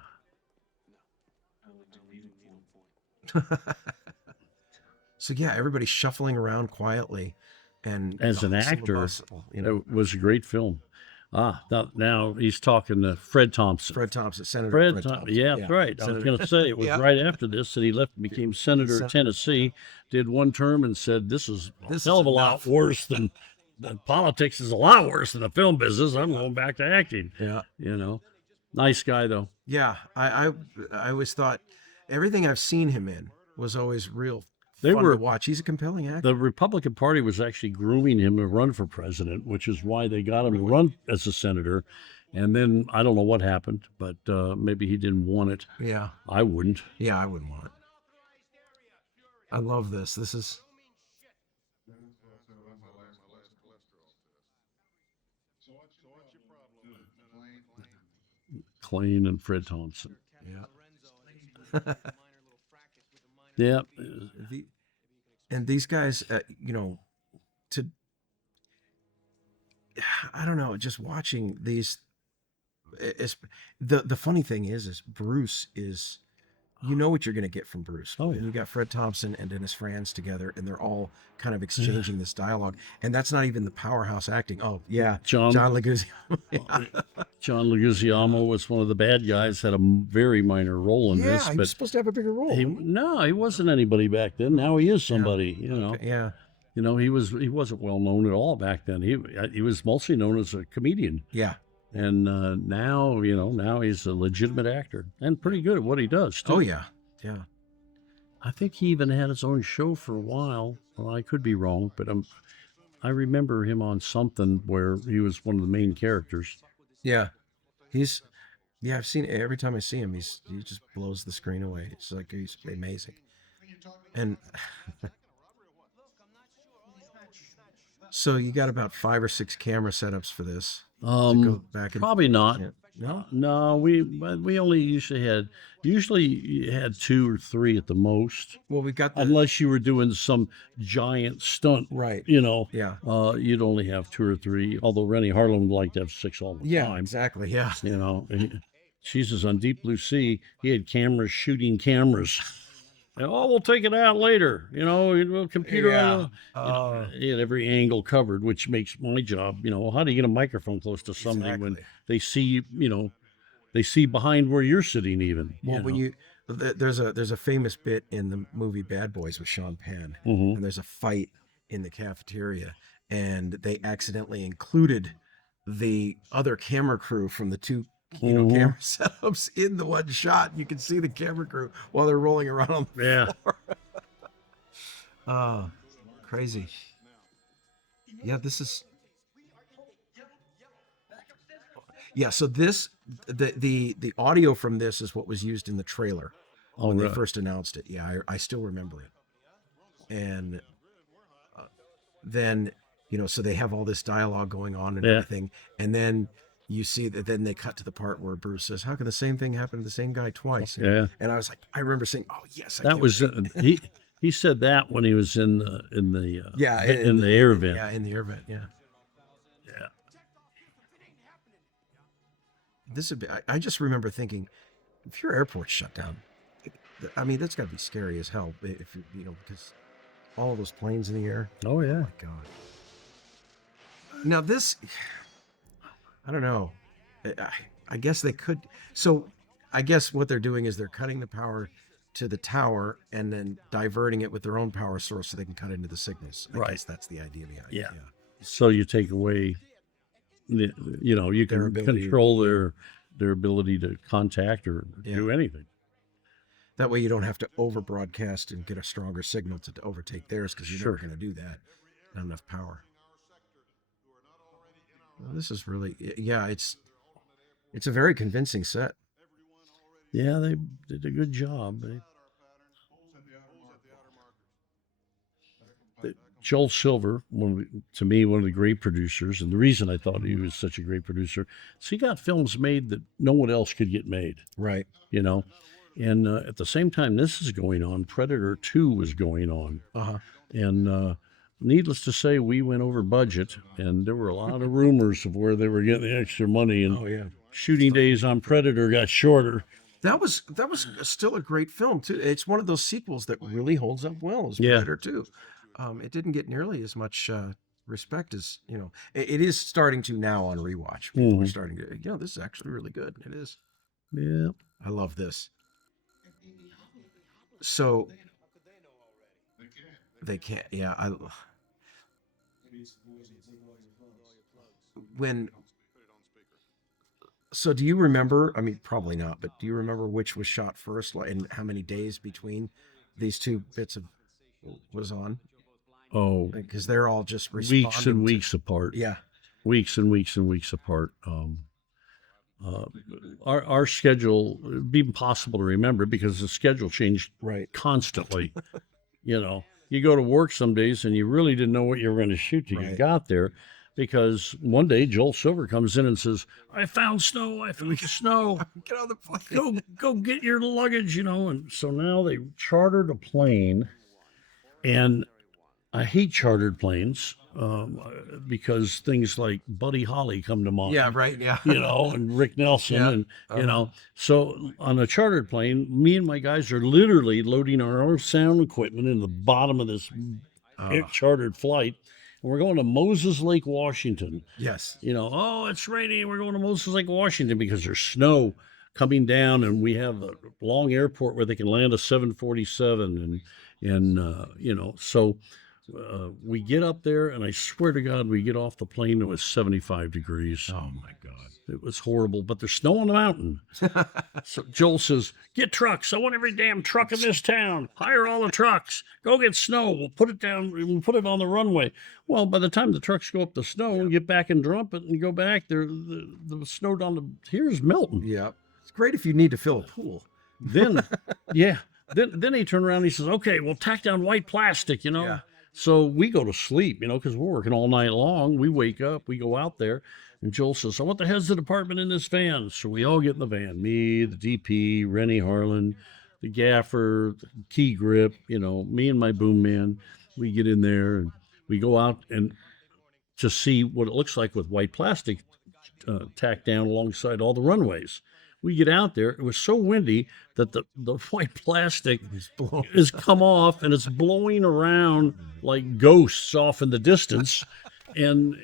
So yeah, everybody's shuffling around quietly, and as the an hustle and actor, bustle, you know. it was a great film. Now he's talking to Fred Thompson. Fred Thompson, Senator Fred, Fred Thompson. yeah, that's right. I was Senator. going to say it was Yeah. right after this that he left and became senator of Senator. Tennessee. Did one term and said, "This is This a hell is of a enough." lot worse than politics is a lot worse than the film business. I'm going back to acting." Yeah. You know, nice guy though. Yeah. I always thought everything I've seen him in was always real They fun were to watch. He's a compelling actor. The Republican Party was actually grooming him to run for president, which is why they got him to run as a senator. And then I don't know what happened, but maybe he didn't want it. Yeah. I wouldn't. Yeah, I wouldn't want it. I love this. This is Klain and Fred Thompson. yeah. Yeah. And these guys, to I don't know, just watching these. The funny thing is Bruce is, you know what you're going to get from Bruce. Oh, yeah. And you got Fred Thompson and Dennis Franz together, and they're all kind of exchanging this dialogue, and that's not even the powerhouse acting. Oh yeah, John Leguizamo. Yeah. John Leguizamo was one of the bad guys. Had a very minor role in this, Yeah, he but was supposed to have a bigger role. he wasn't anybody back then. Now he is somebody. You know. Okay, yeah. You know, he wasn't well known at all back then. He was mostly known as a comedian. Yeah. And now he's a legitimate actor and pretty good at what he does too. Oh yeah. Yeah. I think he even had his own show for a while. Well, I could be wrong, but I remember him on something where he was one of the main characters. Yeah. I've seen every time I see him, he just blows the screen away. It's like he's amazing. And so you got about 5 or 6 camera setups for this. To go back and, Probably not. yeah. No. No, we only usually had you had 2 or 3 at the most, Well, we got the unless you were doing some giant stunt. right. You know, Yeah. you'd only have 2 or 3. Although Rennie Harlan would like to have 6 all the Yeah. time. Exactly. Yeah. You know, Jesus on Deep Blue Sea, he had cameras shooting cameras. And, we'll take it out later. You know, computer. Yeah. He had every angle covered, which makes my job. You know, how do you get a microphone close to somebody when Exactly. they see? You know, they see behind where you're sitting. Even. Well, you when know. there's a famous bit in the movie Bad Boys with Sean Penn, Mhm. and there's a fight in the cafeteria, and they accidentally included the other camera crew from the two Mhm. camera setups in the one shot. You can see the camera crew while they're rolling around on the Yeah. floor. Oh, crazy. Yeah, this is. Yeah, so this the audio from this is what was used in the trailer when they right. first announced it. Yeah, I still remember it. And then so they have all this dialogue going on and Yeah. everything, and then you see that then they cut to the part where Bruce says, "How can the same thing happen to the same guy twice?" Yeah. And I was like, I remember saying, "Oh yes, I That can't was wait." he said that when he was in the Yeah, in the air vent. Yeah, in the air vent. Yeah. Yeah. This would be. I just remember thinking, if your airport's shut down, I mean that's got to be scary as hell. If because all of those planes in the air. Oh yeah. Oh my God. Now this, I don't know. I guess they could. So I guess what they're doing is they're cutting the power to the tower and then diverting it with their own power source so they can cut into the signals. I Right. guess that's the idea behind it. Yeah. So you take away, you Their can ability- control their ability to contact or do anything. That way you don't have to over broadcast and get a stronger signal to overtake theirs because you're Sure. never going to do that. Not enough power. Well, this is really, yeah, it's a very convincing set. Yeah, they did a good job. Joel Silver, to me, one of the great producers, and the reason I thought he was such a great producer is he got films made that no one else could get made. Right. And at the same time this is going on, Predator 2 was going on. Uh-huh. And needless to say, we went over budget, and there were a lot of rumors of where they were getting the extra money, and Oh, yeah. shooting days on Predator got shorter. That was still a great film too. It's one of those sequels that really holds up well as Yeah. Predator 2. It didn't get nearly as much respect is, it is starting to now on rewatch. People are starting to, this is actually really good. It is. Yeah. I love this. So they can't. Yeah, when. So do you remember? I mean, probably not, but do you remember which was shot first, and how many days between these two bits of was on? Oh, Because they're all just weeks and responding to. weeks apart. Yeah. Weeks and weeks and weeks apart. Uh, our schedule would be impossible to remember because the schedule changed Right. constantly. You go to work some days and you really didn't know what you were going to shoot till you Right. got there, because one day Joel Silver comes in and says, "I found snow. I found snow. Get on the plane. Go get your luggage." And so now they chartered a plane, and I hate chartered planes because things like Buddy Holly come to mind. Yeah. Right. Yeah. And Rick Nelson, Yeah. and so on a chartered plane, me and my guys are literally loading our own sound equipment in the bottom of this chartered flight, and we're going to Moses Lake, Washington. Yes. Oh, it's raining. We're going to Moses Lake, Washington, because there's snow coming down, and we have a long airport where they can land a 747, and so. We get up there, and I swear to God, we get off the plane. It was 75 degrees. Oh my God. It was horrible, but there's snow on the mountain. So Joel says, "Get trucks. I want every damn truck in this town. Hire all the trucks. Go get snow. We'll put it down. We'll put it on the runway." Well, by the time the trucks go up the snow and get back and dump it and go back, the snow down the here's melting. Yeah. It's great if you need to fill a pool. Then, yeah. Then he turned around and he says, "Okay, we'll tack down white plastic, Yeah. So we go to sleep, because we're working all night long. We wake up, we go out there, and Joel says, "So what the hell's the department in this van?" So we all get in the van, me, the DP, Rennie Harlan, the gaffer, the key grip, me and my boom man. We get in there and we go out and to see what it looks like with white plastic tacked down alongside all the runways. We get out there. It was so windy that the white plastic has come off, and it's blowing around like ghosts off in the distance. And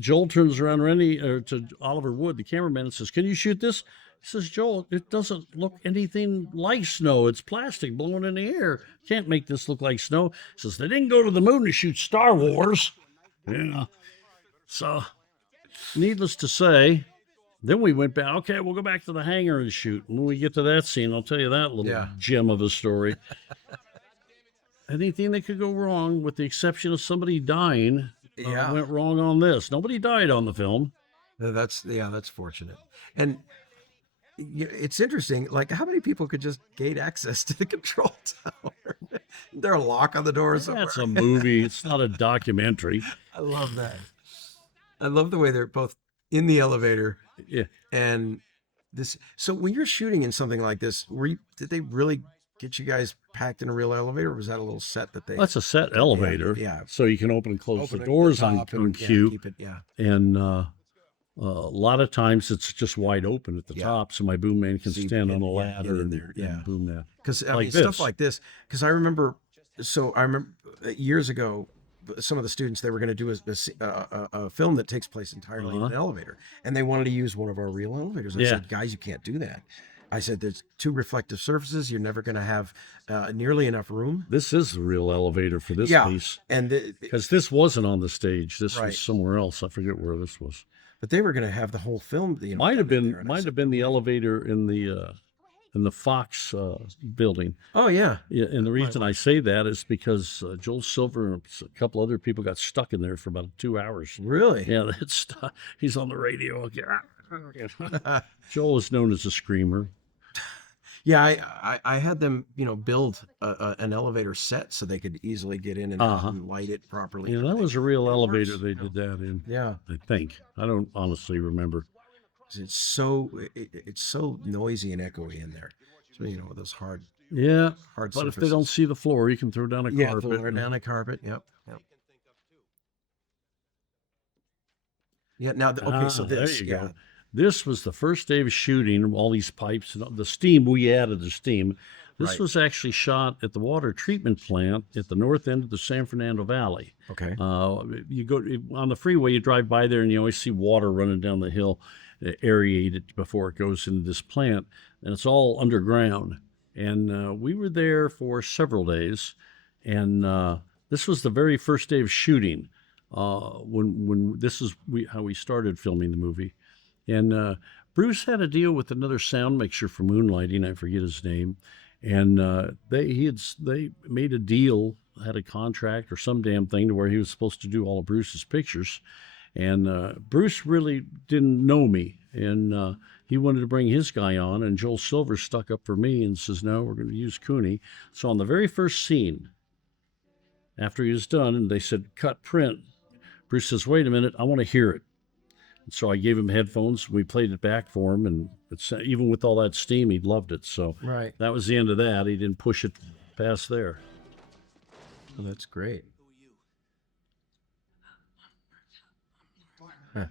Joel turns around to Oliver Wood, the cameraman, and says, "Can you shoot this?" He says, "Joel, it doesn't look anything like snow. It's plastic blowing in the air. Can't make this look like snow." He says, "They didn't go to the moon to shoot Star Wars." So needless to say, then we went back. Okay, we'll go back to the hangar and shoot. And when we get to that scene, I'll tell you that little gem of a story. Anything that could go wrong, with the exception of somebody dying, went wrong on this. Nobody died on the film. That's fortunate. And it's interesting. Like, how many people could just gate access to the control tower? Is there a lock on the door somewhere? That's a movie. It's not a documentary. I love that. I love the way they're both in the elevator. Yeah. And this. So when you're shooting in something like this, did they really get you guys packed in a real elevator, or was that a little set that they? That's a set elevator. Yeah. So you can open and close the doors on cue. Keep it, And a lot of times it's just wide open at the top, so my boom man can stand on a ladder and boom that. Because stuff like this. Because I remember years ago, some of the students, they were going to do a film that takes place entirely in an elevator, and they wanted to use one of our real elevators. I said, "Guys, you can't do that." I said, "There's two reflective surfaces. You're never going to have nearly enough room." This is the real elevator for this piece, and because this wasn't on the stage. This was somewhere else. I forget where this was. But they were going to have the whole film. Might have been the elevator in the Fox building. Oh yeah. And the reason I say that is because Joel Silver and a couple other people got stuck in there for about 2 hours. Really? Yeah, he's on the radio. Joel is known as a screamer. Yeah, I had them, build an elevator set so they could easily get in and light it properly. Yeah, that was a real elevator they did that in. Yeah, I think. I don't honestly remember. It's so noisy and echoey in there. So, with those hard but surfaces. if they don't see the floor, you can throw down a carpet. Throw down a carpet. Yep. Yeah. Now, so this. There you go. This was the first day of shooting. All these pipes and the steam. We added the steam. This Right. was actually shot at the water treatment plant at the north end of the San Fernando Valley. Okay. You go on the freeway, you drive by there, and you always see water running down the hill, aerated before it goes into this plant, and it's all underground. And we were there for several days, and this was the very first day of shooting. When this is how we started filming the movie, and Bruce had a deal with another sound mixer for moonlighting. I forget his name, and they made a deal, had a contract or some damn thing to where he was supposed to do all of Bruce's pictures, and Bruce really didn't know me, and he wanted to bring his guy on, and Joel Silver stuck up for me and says, no, we're going to use Cooney. So on the very first scene, after he was done, and they said, cut print, Bruce says, wait a minute, I want to hear it. And so I gave him headphones. We played it back for him, and even with all that steam, he loved it. So Right. that was the end of that. He didn't push it past there. Well, that's great. Huh.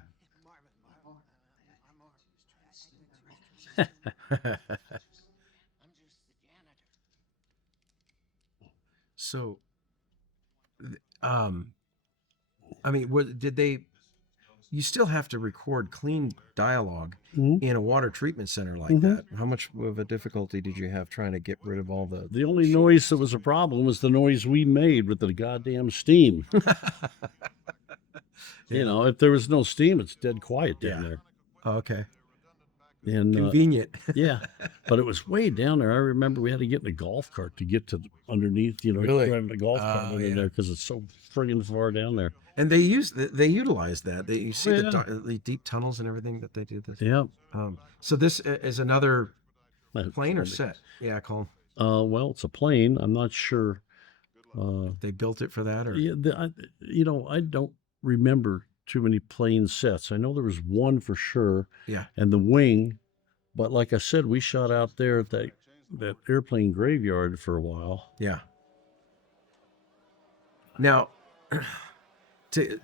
So, I mean, did they? You still have to record clean dialogue in a water treatment center like that. How much of a difficulty did you have trying to get rid of all the? The only noise that was a problem was the noise we made with the goddamn steam. You know, if there was no steam, it's dead quiet down there. Oh, okay. And Convenient. yeah, but it was way down there. I remember we had to get in a golf cart to get to underneath. You know, Really? driving a golf cart under there because it's so friggin' far down there. And they utilize that. You see Yeah. the deep tunnels and everything that they do this. Yeah. So this is another That's plane or funny. set? Yeah, Colin. Well, it's a plane. I'm not sure. They built it for that, or Yeah, I don't remember too many plane sets. I know there was one for sure, yeah. and the wing. But like I said, we shot out there at that airplane graveyard for a while. Yeah. Now, to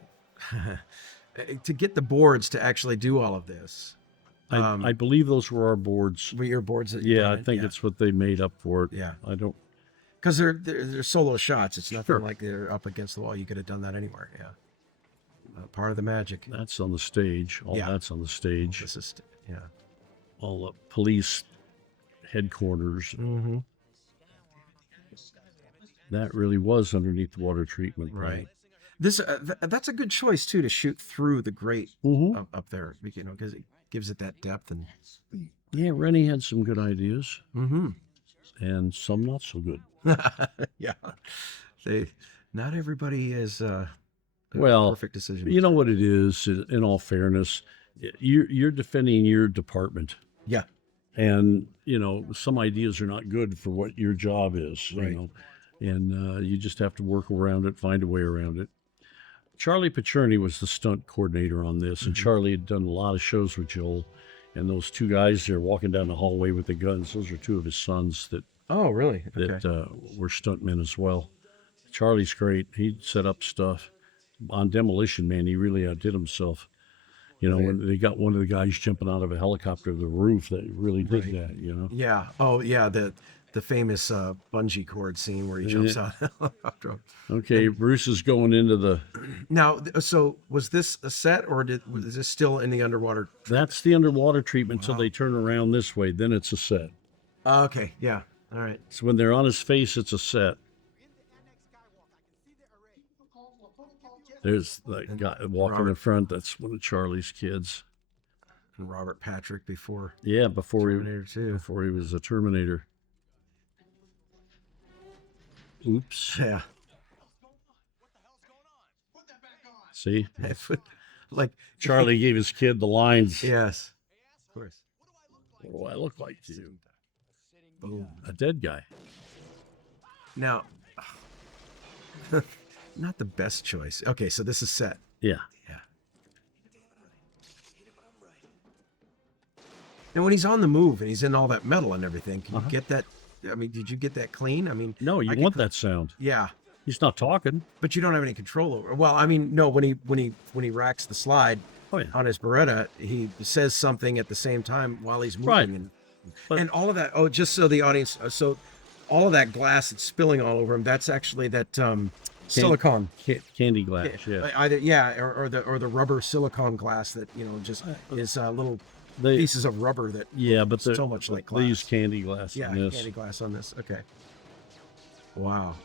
get the boards to actually do all of this, I believe those were our boards. were your boards that you Yeah, I brought in? think it's what they made up for it. Yeah. I don't. Because they're solo shots. It's nothing Sure. like they're up against the wall. You could have done that anywhere. Yeah. Part of the magic. That's on the stage. All Yeah. that's on the stage. This is yeah. All the police headquarters. Mm-hmm. That really was underneath the water treatment plant. Right. This that's a good choice too, to shoot through the grate up there, you know, because it gives it that depth and. Yeah, Rennie had some good ideas Mm-hmm. and some not so good. Yeah. Not everybody is a Well, perfect decision. You know what it is, in all fairness, you're defending your department. Yeah. And, you know, some ideas are not good for what your job is, Right. you know, and you just have to work around it, find a way around it. Charlie Pacerni was the stunt coordinator on this, and Charlie had done a lot of shows with Joel. And those two guys there walking down the hallway with the guns, those are two of his sons that Oh, really? that Okay. were stuntmen as well. Charlie's great. He'd set up stuff. On Demolition Man, he really outdid himself. You know, when they got one of the guys jumping out of a helicopter to the roof, that really did that, you know. Yeah. Oh, yeah. The famous bungee cord scene where he jumps out. of the helicopter. Okay, Bruce is going into the, Now, so was this a set, or was this still in the underwater? that's the underwater treatment until they turn around this way, then it's a set. Okay. Yeah. All right. So when they're on his face, it's a set. There's that guy walking in front, that's one of Charlie's kids. And Robert Patrick before Yeah, before Terminator 2. before he was a Terminator. Oops. Yeah. See? Like Charlie gave his kid the lines. Yes. Of course. What do I look like to you? Boom. A dead guy. Now, not the best choice. Okay, so this is set. Yeah. Yeah. And when he's on the move and he's in all that metal and everything, can you get that? I mean, did you get that clean? I mean, No, you want that sound. yeah, He's not talking. but you don't have any control over. Well, I mean, no. When he racks the slide Oh, yeah. on his Beretta, he says something at the same time while he's moving, Right. and But- all of that. Oh, just so the audience. So all of that glass that's spilling all over him, that's actually that silicone. Candy glass, yeah. Either or the rubber silicone glass that just is little pieces of rubber that but so much like glass. They use candy glass on this. Candy glass on this. Okay. Wow.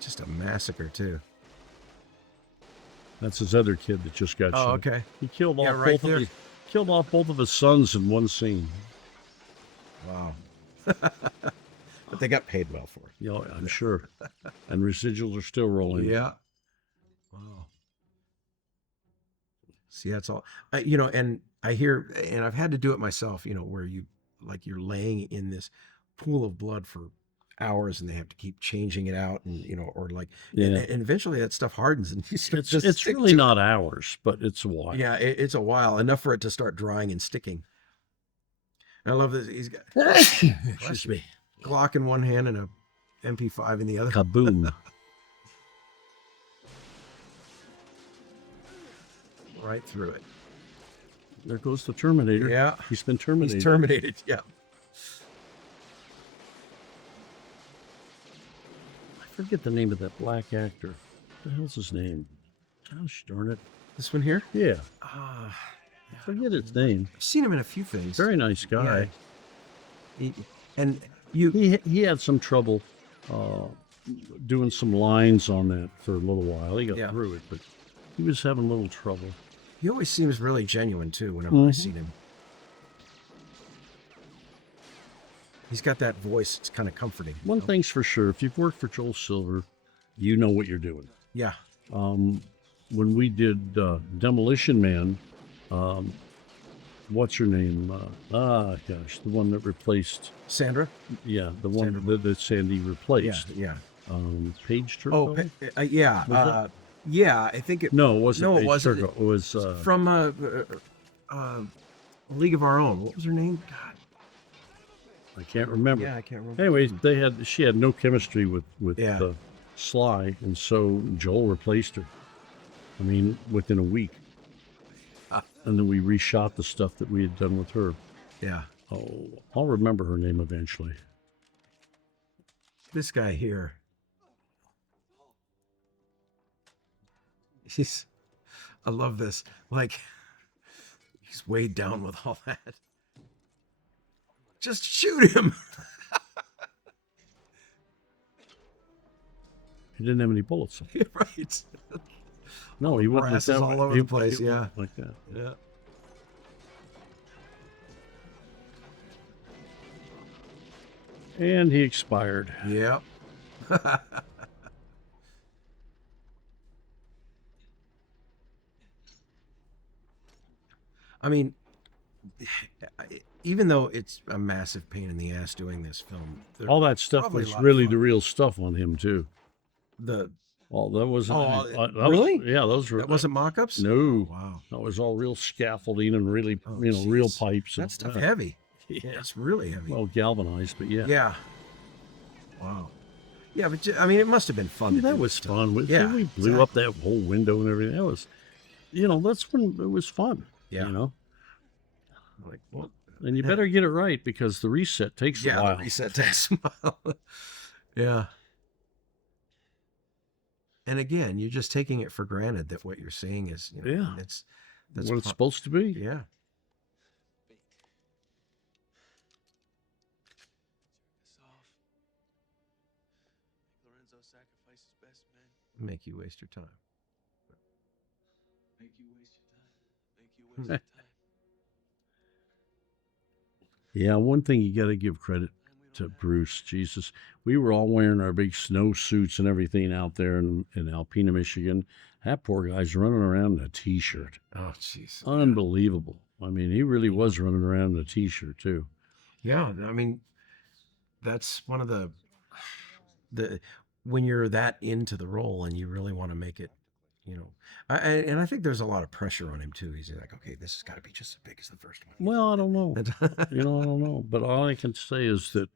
Just a massacre too. That's his other kid that just got shot. Oh, okay. He killed off both of his sons in one scene. Wow. But they got paid well for it. Yeah, I'm sure. And residuals are still rolling. Yeah. Wow. See, that's all. And I hear, and I've had to do it myself. Where you're laying in this pool of blood for hours, and they have to keep changing it out, and and eventually that stuff hardens, and it's really not hours, but it's a while. Yeah, it's a while, enough for it to start drying and sticking. And I love this. He's got Excuse me. Glock in one hand and a MP5 in the other. Kaboom. Right through it. There goes the Terminator. Yeah. He's been terminated. He's terminated, yeah. I forget the name of that black actor. What the hell's his name? Gosh darn it. This one here? Yeah. I forget his name. I've seen him in a few things. Very nice guy. Yeah. And he had some trouble doing some lines on that for a little while. He got through it, but he was having a little trouble. He always seems really genuine too whenever I see him. He's got that voice. It's kind of comforting. One thing's for sure. If you've worked for Joel Silver, you know what you're doing. Yeah. When we did Demolition Man, what's her name? Gosh, the one that replaced Sandra? Yeah, the one that Sandy replaced. Yeah. Paige Turco? Oh, yeah. Yeah, I think it... No, it wasn't Paige wasn't. Turco. It was... from League of Our Own. What was her name? God. I can't remember. Yeah, I can't remember. Anyway, she had no chemistry with Sly, and so Joel replaced her. I mean, within a week. And then we reshot the stuff that we had done with her. Yeah. Oh, I'll remember her name eventually. This guy here. I love this. Like, he's weighed down with all that. Just shoot him. He didn't have any bullets. Right. No, he wouldn't. Brass is all over the place. Yeah. Like that. Yeah. And he expired. Yep. I mean, even though it's a massive pain in the ass doing this film, all that stuff was really the real stuff on him too. That wasn't. Really? Those were. That wasn't mock-ups? No. Wow. That was all real scaffolding and really, real pipes. That stuff heavy. Yeah, it's really heavy. Well, galvanized, but yeah. Yeah. Wow. Yeah, but I mean, it must have been fun. That was fun. We blew exactly. up that whole window and everything. That was, that's when it was fun. Yeah. Like, well, and you better get it right because the reset takes a while. Yeah, the reset takes a while. Yeah. And again, you're just taking it for granted that what you're seeing is, that's what it's supposed to be. Yeah. Make you waste your time. Yeah, one thing you got to give credit to Bruce. Jesus, we were all wearing our big snow suits and everything out there in Alpena, Michigan. That poor guy's running around in a T-shirt. Oh, jeez. Unbelievable. I mean, he really was running around in a T-shirt too. Yeah, I mean, that's one of the when you're that into the role and you really want to make it, and I think there's a lot of pressure on him too. He's like, okay, this has got to be just as big as the first one. Well, I don't know. I don't know. But all I can say is that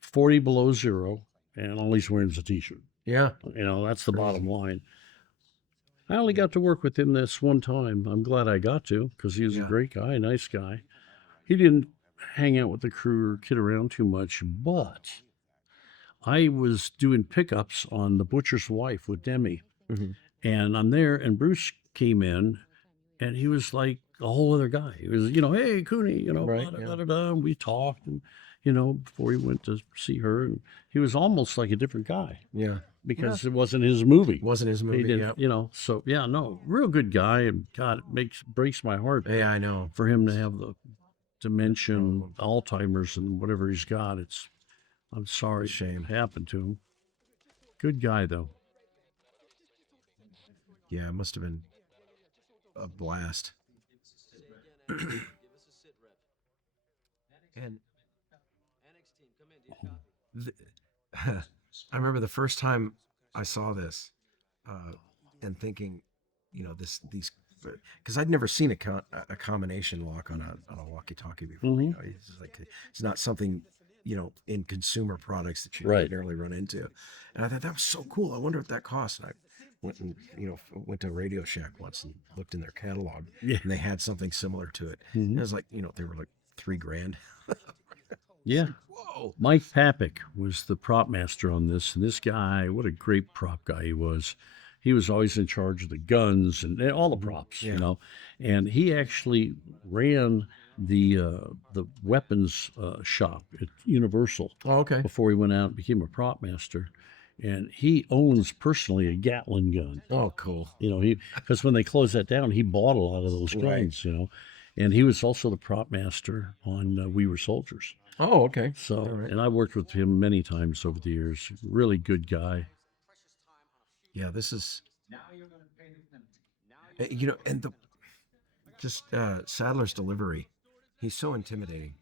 40 below zero, and all he's wearing is a T-shirt. Yeah. That's the bottom line. I only got to work with him this one time. I'm glad I got to because he was a great guy, nice guy. he didn't hang out with the crew or kid around too much, but I was doing pickups on The Butcher's Wife with Demi, Mm-hmm. and I'm there, and Bruce came in, and he was like a whole other guy. He was, hey, Cooney, Right, da, yeah. da, da, da, and we talked, and, before he went to see her, and he was almost like a different guy Yeah. because it wasn't his movie. Wasn't his He movie, didn't, yeah. so yeah, no, real good guy, and God, it breaks my heart Yeah, I know. for him to have the dementia, problem. Alzheimer's, and whatever he's got. I'm sorry Shame. it happened to him. Good guy though. Yeah, it must have been a blast. And the, I remember the first time I saw this, and thinking, these, because I'd never seen a combination lock on a walkie-talkie before. Mhm. It's like it's not something in consumer products that you Right. ordinarily run into. And I thought that was so cool. I wonder what that cost. And I went and went to Radio Shack once and looked in their catalog, Yeah. and they had something similar to it. Mhm. And it was like they were like $3,000. Yeah. Whoa. Mike Papik was the prop master on this, and this guy, what a great prop guy he was. He was always in charge of the guns and all the props, Yeah. And he actually ran the weapons shop at Universal Oh, okay. before he went out and became a prop master. And he owns personally a Gatling gun. Oh, cool. Because when they closed that down, he bought a lot of those Right. guns, And he was also the prop master on We Were Soldiers. Oh, okay. So, All right. and I worked with him many times over the years. Really good guy. Yeah, this is, and Sadler's delivery. He's so intimidating,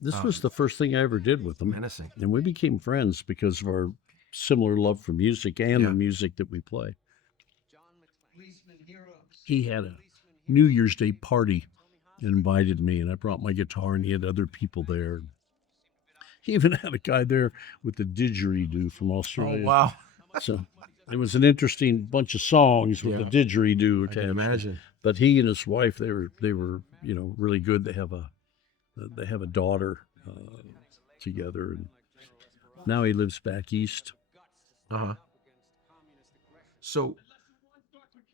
This was the first thing I ever did with him. menacing. And we became friends because of our similar love for music and Yeah. the music that we play. He had a New Year's Day party and invited me, and I brought my guitar, and he had other people there. He even had a guy there with the didgeridoo from Oh, Australia. wow. So it was an interesting bunch of songs with Yeah. the didgeridoo I can attached. imagine. But he and his wife, they were really good. They have a daughter together, and now he lives back east. Uh-huh. So,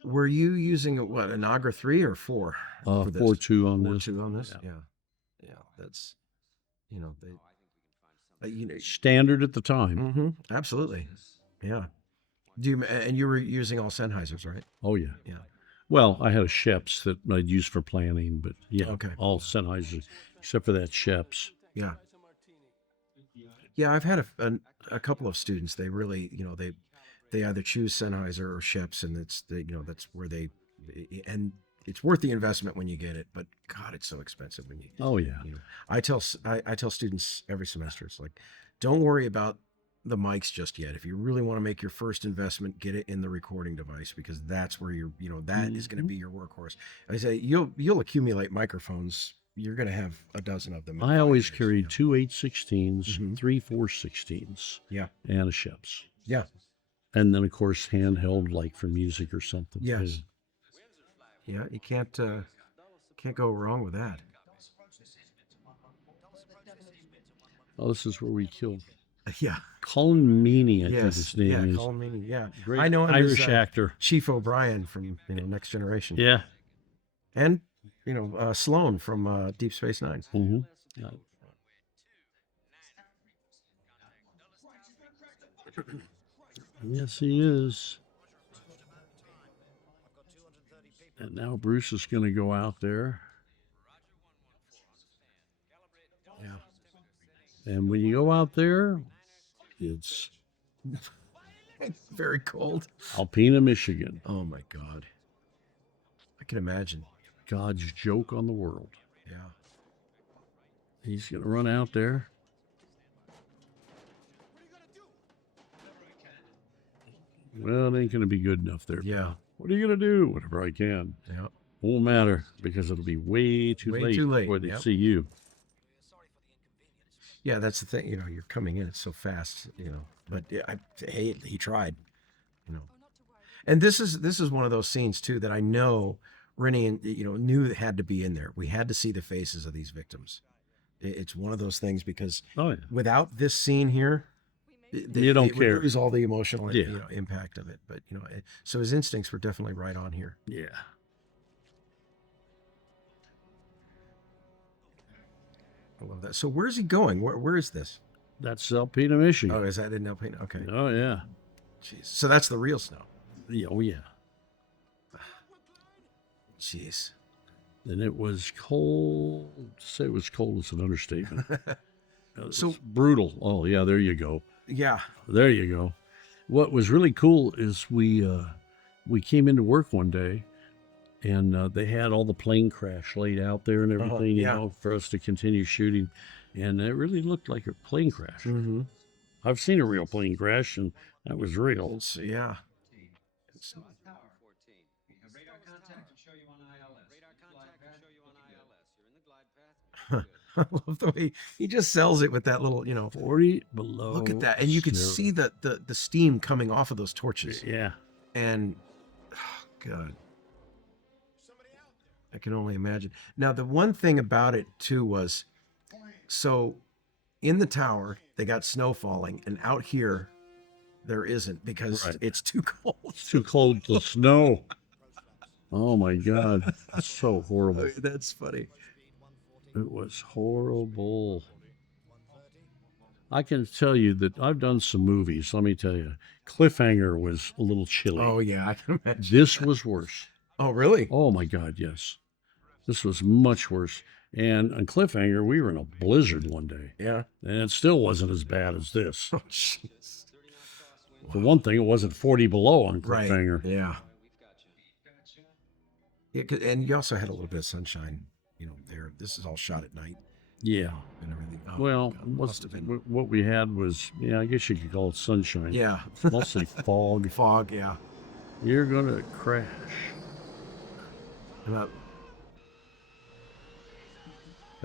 were you using an Agra 3 or 4? for this? 4-2 on this. 4-2 on this? Yeah. Yeah. That's, they, Standard at the time. mm-hmm, absolutely. Yeah. And you were using all Sennheisers, right? Oh yeah. Yeah. Well, I had a Sheps that I'd use for planning, but yeah, Okay. all Sennheisers except for that Sheps. Yeah. Yeah, I've had a couple of students. They really, they either choose Sennheiser or Sheps, and that's where and it's worth the investment when you get it. But God, it's so expensive when you. Oh yeah. I tell students every semester, it's like, don't worry about the mics just yet. If you really want to make your first investment, get it in the recording device, because that's where that is going to be your workhorse. I say you'll accumulate microphones. You're going to have a dozen of them. in I 5 always years, carried 2 8/16s, Mhm. 3 4/16s, Yeah. and a Sheps. Yeah. And then of course handheld, like for music or something. Yes. Yeah, you can't go wrong with that. Oh, this is where we killed Yeah. Colin Meaney, I think Yes. his name Yeah. is. Colin Meaney. Yeah. Great I know him Irish as actor. Chief O'Brien from Next Generation. Yeah. And Sloan from Deep Space Nine. Mm-hmm. Yes, he is. And now Bruce is going to go out there. Yeah. And when you go out there, it's Very cold. Alpena, Michigan. Oh my God. I can imagine. God's joke on the world. Yeah. He's going to run out there. Well, it ain't going to be good enough there. Yeah. What are you going to do? Whatever I can. Yeah. Won't matter, because it'll be way too Way late too late, before they yep. see you. Yeah, that's the thing. You're coming in. It's so fast. But he tried. And this is one of those scenes too that I know Rennie and knew it had to be in there. We had to see the faces of these victims. It's one of those things because without this scene here, you don't care. Would lose all the emotional Yeah. impact of it. But so his instincts were definitely right on here. Yeah. I love that. So where's he going? Where is this? That's Alpena, Michigan. Oh, is that in Alpena? Okay. Oh, yeah. Jeez. So that's the real snow. Oh, yeah. Jeez. And it was cold. To say it was cold is an understatement. So brutal. Oh, yeah, there you go. Yeah. There you go. What was really cool is we came into work one day, and they had all the plane crash laid out there and everything, you know, for us to continue shooting. And it really looked like a plane crash. Mm-hmm. I've seen a real plane crash, and that was real. Yeah. I love the way he just sells it with that little, 40 below. Look at that. And you can see the steam coming off of those torches. Yeah. And, God. I can only imagine. Now, the one thing about it, too, was, so in the tower, they got snow falling, and out here, there isn't because it's too cold. It's too cold to snow. Oh, my God. That's so horrible. That's funny. It was horrible. I can tell you that I've done some movies. Let me tell you, Cliffhanger was a little chilly. Oh, yeah, I can imagine. This was worse. Oh, really? Oh, my God, yes. This was much worse. And on Cliffhanger, we were in a blizzard one day. Yeah. And it still wasn't as bad as this. Oh, jeez. For one thing, it wasn't 40 below on Cliffhanger. Right. Yeah. And you also had a little bit of sunshine, there. This is all shot at night. Yeah. And everything. Oh, well, God, must have been. What we had was, I guess you could call it sunshine. Yeah. Mostly fog. Fog, yeah. You're going to crash.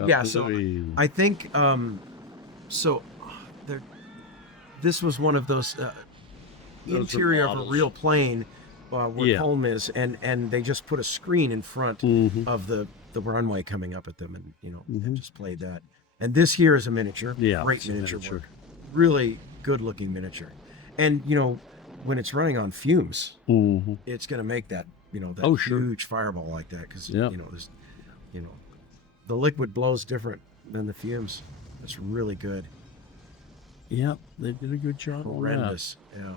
Yeah, so I think, this was one of those interior of a real plane where home is, and they just put a screen in front of the runway coming up at them, and and just played that. And this here is a miniature. Yeah, great miniature work. Really good looking miniature. And when it's running on fumes, it's going to make that that huge fireball like that, because there's the liquid blows different than the fumes. It's really good. Yep, they did a good job. Horrendous. Yeah.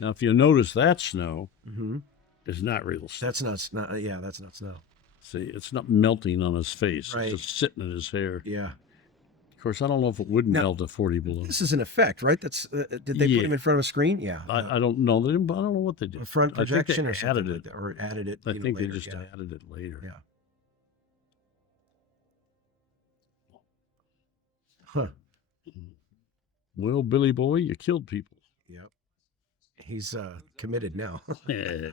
Now, if you notice, that snow is not real snow. That's not snow. Yeah, that's not snow. See, it's not melting on his face. Right. It's just sitting in his hair. Yeah. Of course, I don't know if it would melt at 40 below. This is an effect, right? That's did they put him in front of a screen? Yeah. I don't know. I don't know what they did. A front projection I or think they something added it. or added it. I think later. they just added it later. Yeah. Huh. Well, Billy Boy, you killed people. Yep. He's committed now. Yeah.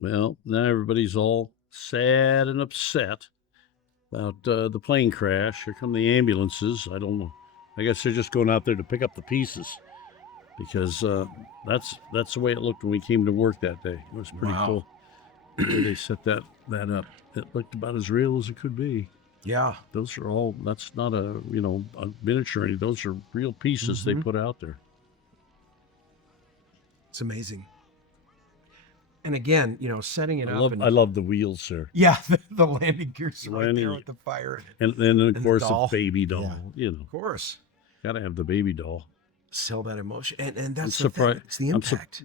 Well, now everybody's all sad and upset about the plane crash. Here come the ambulances. I don't know. I guess they're just going out there to pick up the pieces, because that's the way it looked when we came to work that day. It was pretty cool. The way they set that up. It looked about as real as it could be. Yeah. Those are all. That's not a a miniature. Those are real pieces they put out there. It's amazing. And again, setting it up. I love the wheels, sir. Yeah, the landing gears right there with the fire. And then, of course, the baby doll. Yeah. Of course. Got to have the baby doll. Sell that emotion. And that's the thing. It's the impact.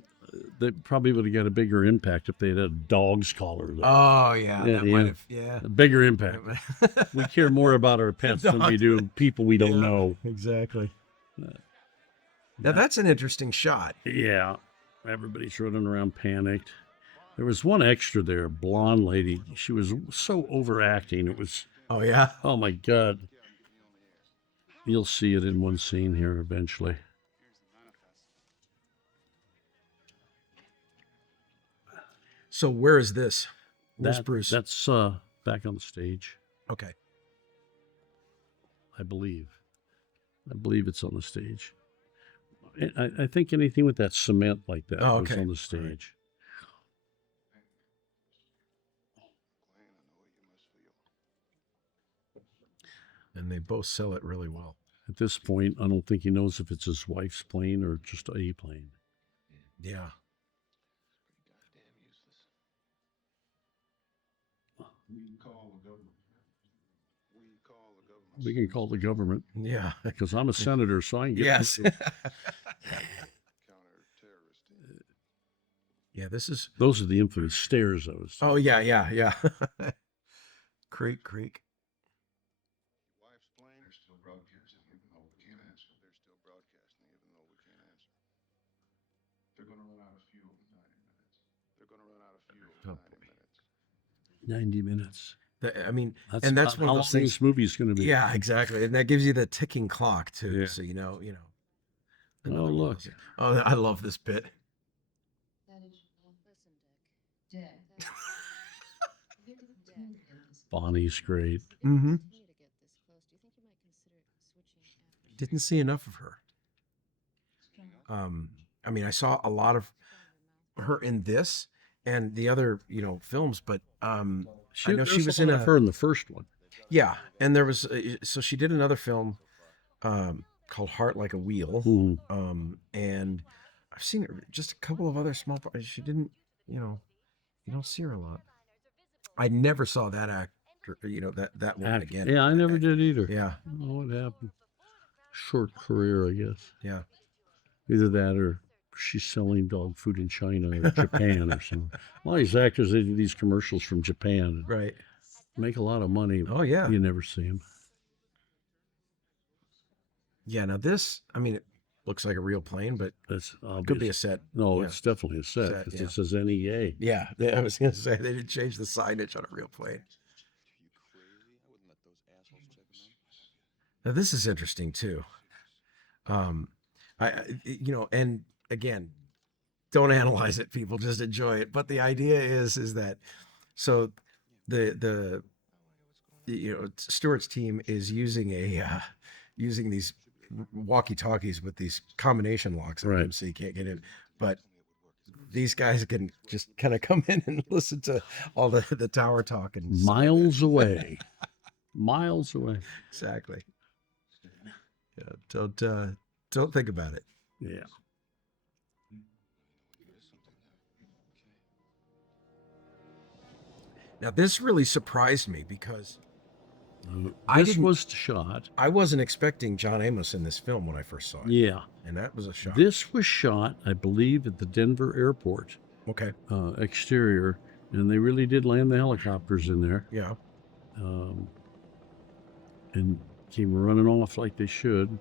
They probably would have got a bigger impact if they had a dog's collar. Though. Oh, yeah. That might have, a bigger impact. We care more about our pets than we do people we don't know. Exactly. Now, that's an interesting shot. Yeah. Everybody's running around panicked. There was one extra there, a blonde lady. She was so overacting. It was... Oh, yeah? Oh, my God. You'll see it in one scene here eventually. So where is this? Where's Bruce? That's back on the stage, Okay. I believe. I believe it's on the stage. I think anything with that cement like that Oh, was okay. on the All right. stage. And they both sell it really well. At this point, I don't think he knows if it's his wife's plane or just a plane. Yeah. We can call the government Yeah. because I'm a senator, so I can get. Yes. Yeah, this is. Those are the infamous stairs I was. Oh, yeah, yeah, yeah. Creak, creak. Wife's plane. They're still broadcasting even though we can't answer. They're still broadcasting even though we can't answer. They're going to run out of fuel in 90 minutes. They're going to run out of fuel in 90 minutes. 90 minutes. I mean, That's and that's about one how of long those things. this movie's going to be. Yeah, exactly, and that gives you the ticking clock too. Yeah. So you know. Oh, Another one of look. those. Oh, I love this bit. Bonnie's great. Mm-hmm. Didn't see enough of her. I mean, I saw a lot of her in this and the other, films, but I know she there's was a in lot of her in the first one. Yeah, and there was so she did another film called Heart Like a Wheel, Mhm. and I've seen her just a couple of other small parts. She didn't, you don't see her a lot. I never saw that actor, that woman again. Yeah, I never did either. Yeah, Oh, what happened? Short career, I guess. yeah. Either that or she's selling dog food in China or Japan or something. A lot of these actors, they do these commercials from Japan and Right. make a lot of money. Oh yeah. You never see them. Yeah. Now this, I mean, it looks like a real plane, but That's obvious. could be a set. No, Yeah. it's definitely a set Set, because yeah. it says NEA. Yeah, I was gonna say they didn't change the signage on a real plane. You crazy? I wouldn't let those assholes check them in. Now this is interesting too. And again, don't analyze it, people. Just enjoy it. But the idea is that so the Stewart's team is using using these walkie-talkies with these combination locks on them, Right. so you can't get in. But these guys can just kind of come in and listen to all the tower talk and Miles away. Miles away. exactly. Yeah, don't think about it. Yeah. Now this really surprised me because This didn't- was shot. I wasn't expecting John Amos in this film when I first saw it, Yeah. and that was a shock. This was shot, I believe, at the Denver airport Okay, exterior, and they really did land the helicopters in there yeah, and came running off like they should.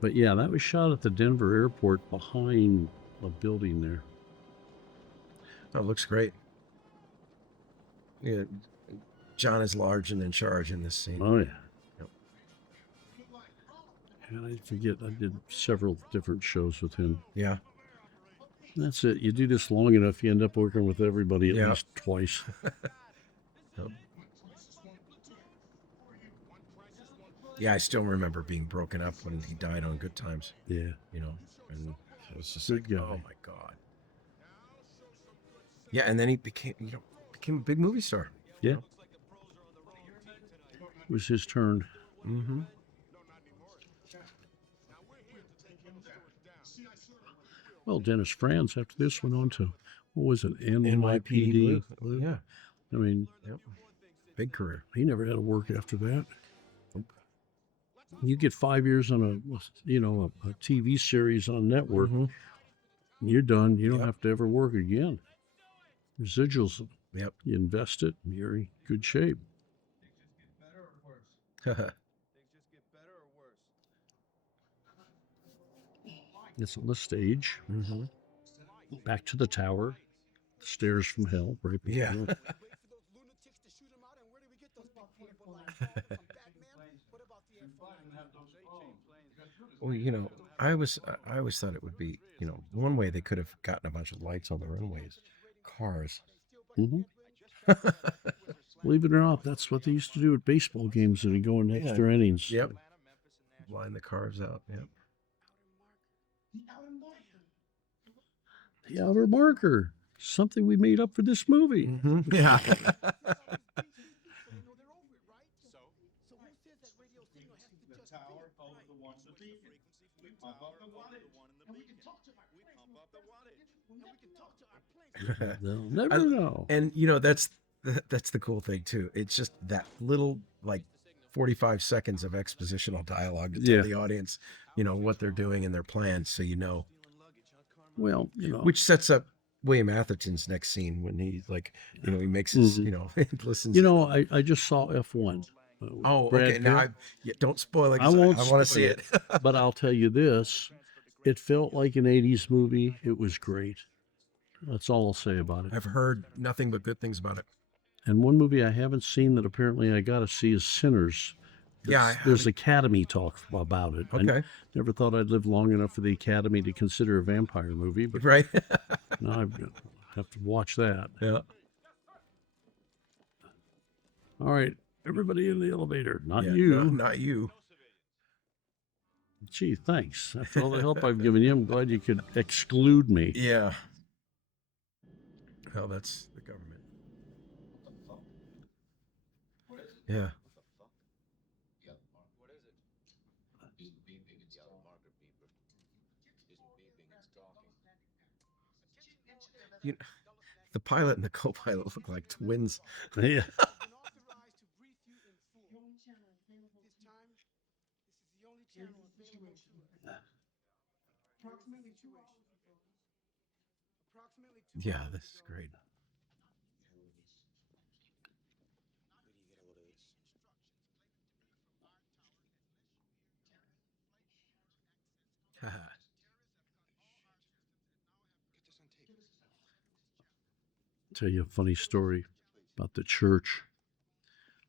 But yeah, that was shot at the Denver airport behind a building there. oh, it looks great. Yeah, John is large and in charge in this scene. Oh, yeah. Yep. And I forget, I did several different shows with him. Yeah, That's it. You do this long enough, you end up working with everybody at Yeah. least twice. Yep. Yeah, I still remember being broken up when he died on Good Times. Yeah. And it was just Good like, guy. oh my god. Yeah, and then he became a big movie star. Yeah. It was his turn. Mm-hmm. Well, Dennis Franz, after this, went on to, what was it, NYPD? Yeah. I mean, Yep. Big career. he never had to work after that. You get 5 years on a TV series on network, Mhm. you're done. You don't Yep. have to ever work again. Residuals, Yep. you invest it, you're in good shape. It's on the stage, Mm-hmm. back to the tower, stairs from hell, right before. Yeah. Well, I always thought it would be, one way they could have gotten a bunch of lights on the runways cars. Hmm. Believe it or not, that's what they used to do at baseball games when they go in extra innings. Yep. Line the cars out. Yep. The outer marker, something we made up for this movie. Yeah. They'll never know. And you know that's the cool thing too. It's just that little like 45 seconds of expositional dialogue to tell the audience, you know, what they're doing and their plans, so you know. Well, you know, Which sets up William Atherton's next scene when he's like, you know, he makes his, you know, listens. you know, I just saw F1. Oh, Brad okay. Now Pitt. don't spoil it. I 'Cause won't I want to spoil see it. but I'll tell you this: it felt like an '80s movie. It was great. That's all I'll say about it. I've heard nothing but good things about it. And one movie I haven't seen that apparently I got to see is Sinners. Yeah, There's Academy talk about it. Okay. I never thought I'd live long enough for the Academy to consider a vampire movie, but Right. now I have to watch that. Yeah. All right, everybody in the elevator. Not Yeah, you. no, not you. Gee, thanks. After all the help I've given you, I'm glad you could exclude me. Yeah. Well, that's the government. Yeah. You, the pilot and the co-pilot look like twins. Yeah. Yeah, this is great. Tell you a funny story about the church.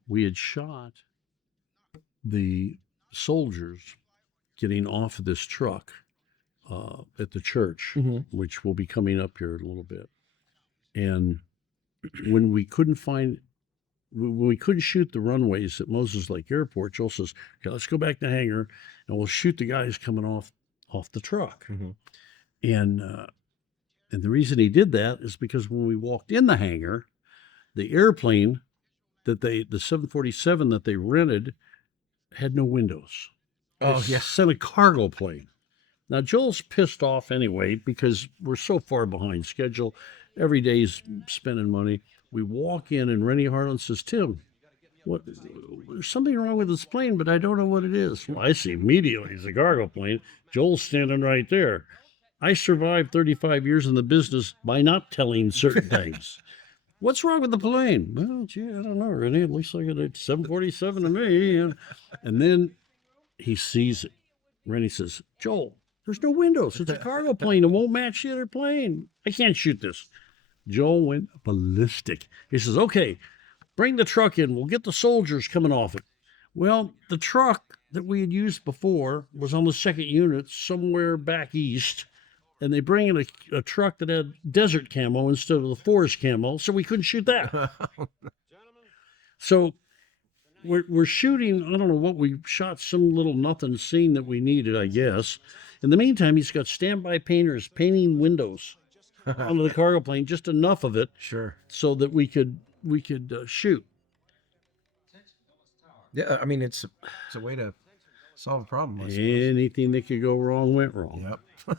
We had shot the soldiers getting off of this truck at the church, which will be coming up here in a little bit. And when we couldn't shoot the runways at Moses Lake Airport, Joel says, "Okay, let's go back to hangar and we'll shoot the guys coming off the truck." And the reason he did that is because when we walked in the hangar, the airplane the 747 that they rented had no windows. Oh, They yeah. sent a cargo plane. Now Joel's pissed off anyway because we're so far behind schedule. Every day's spending money. We walk in and Rennie Harlan says, "Tim, there's something wrong with this plane, but I don't know what it is." Well, I see immediately it's a cargo plane. Joel's standing right there. I survived 35 years in the business by not telling certain things. What's wrong with the plane? Well, gee, I don't know, Rennie. It looks like a 747 to me. And then he sees it. Rennie says, "Joel, there's no windows. It's a cargo plane. It won't match the other plane. I can't shoot this." Joel went ballistic. He says, "Okay, bring the truck in. We'll get the soldiers coming off it." Well, the truck that we had used before was on the second unit somewhere back east. And they bring in a truck that had desert camo instead of the forest camo, so we couldn't shoot that. So we're shooting, I don't know what, we shot some little nothing scene that we needed, I guess. In the meantime, he's got standby painters painting windows onto the cargo plane, just enough of it, Sure. so that we could shoot. Yeah, I mean it's a way to solve a problem. I suppose. Anything that could go wrong went wrong. Yep.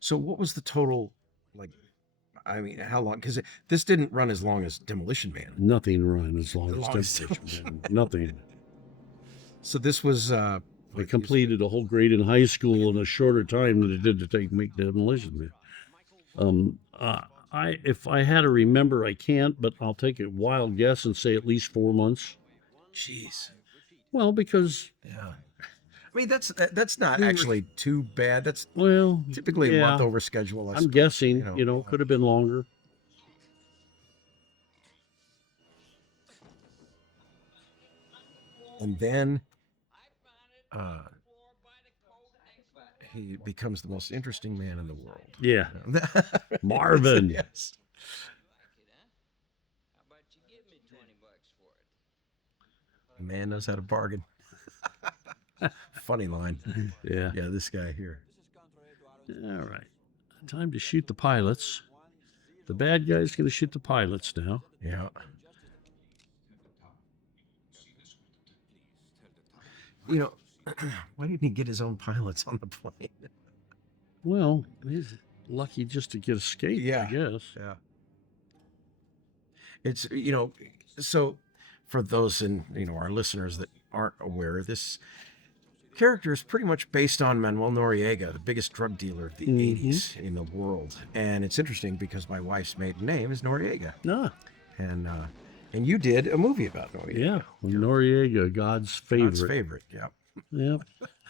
So what was the total, like, I mean, how long? Because this didn't run as long as Demolition Man. Nothing run as long Long as as Demolition Man. Nothing. So this was. I completed a whole grade in high school in a shorter time than it did to make Demolition Man. If I had to remember, I can't, but I'll take a wild guess and say at least 4 months. Jeez. Well, because Yeah. I mean, that's not actually too bad. That's typically a yeah, month over schedule. I I'm suppose, guessing, you know. could have been longer. And then he becomes the most interesting man in the world. Yeah. You know? Marvin. Yes. Man knows how to bargain. Funny line. Yeah. Yeah, this guy here. All right. Time to shoot the pilots. The bad guy's going to shoot the pilots now. Yeah. You know, why didn't he get his own pilots on the plane? Well, he's lucky just to get escape, Yeah. I guess. Yeah. It's, so for those our listeners that aren't aware, this character is pretty much based on Manuel Noriega, the biggest drug dealer of the 80s in the world. And it's interesting because my wife's maiden name is Noriega. Ah, And you did a movie about Noriega. yeah. Noriega, God's favorite. God's favorite, yeah. Yeah.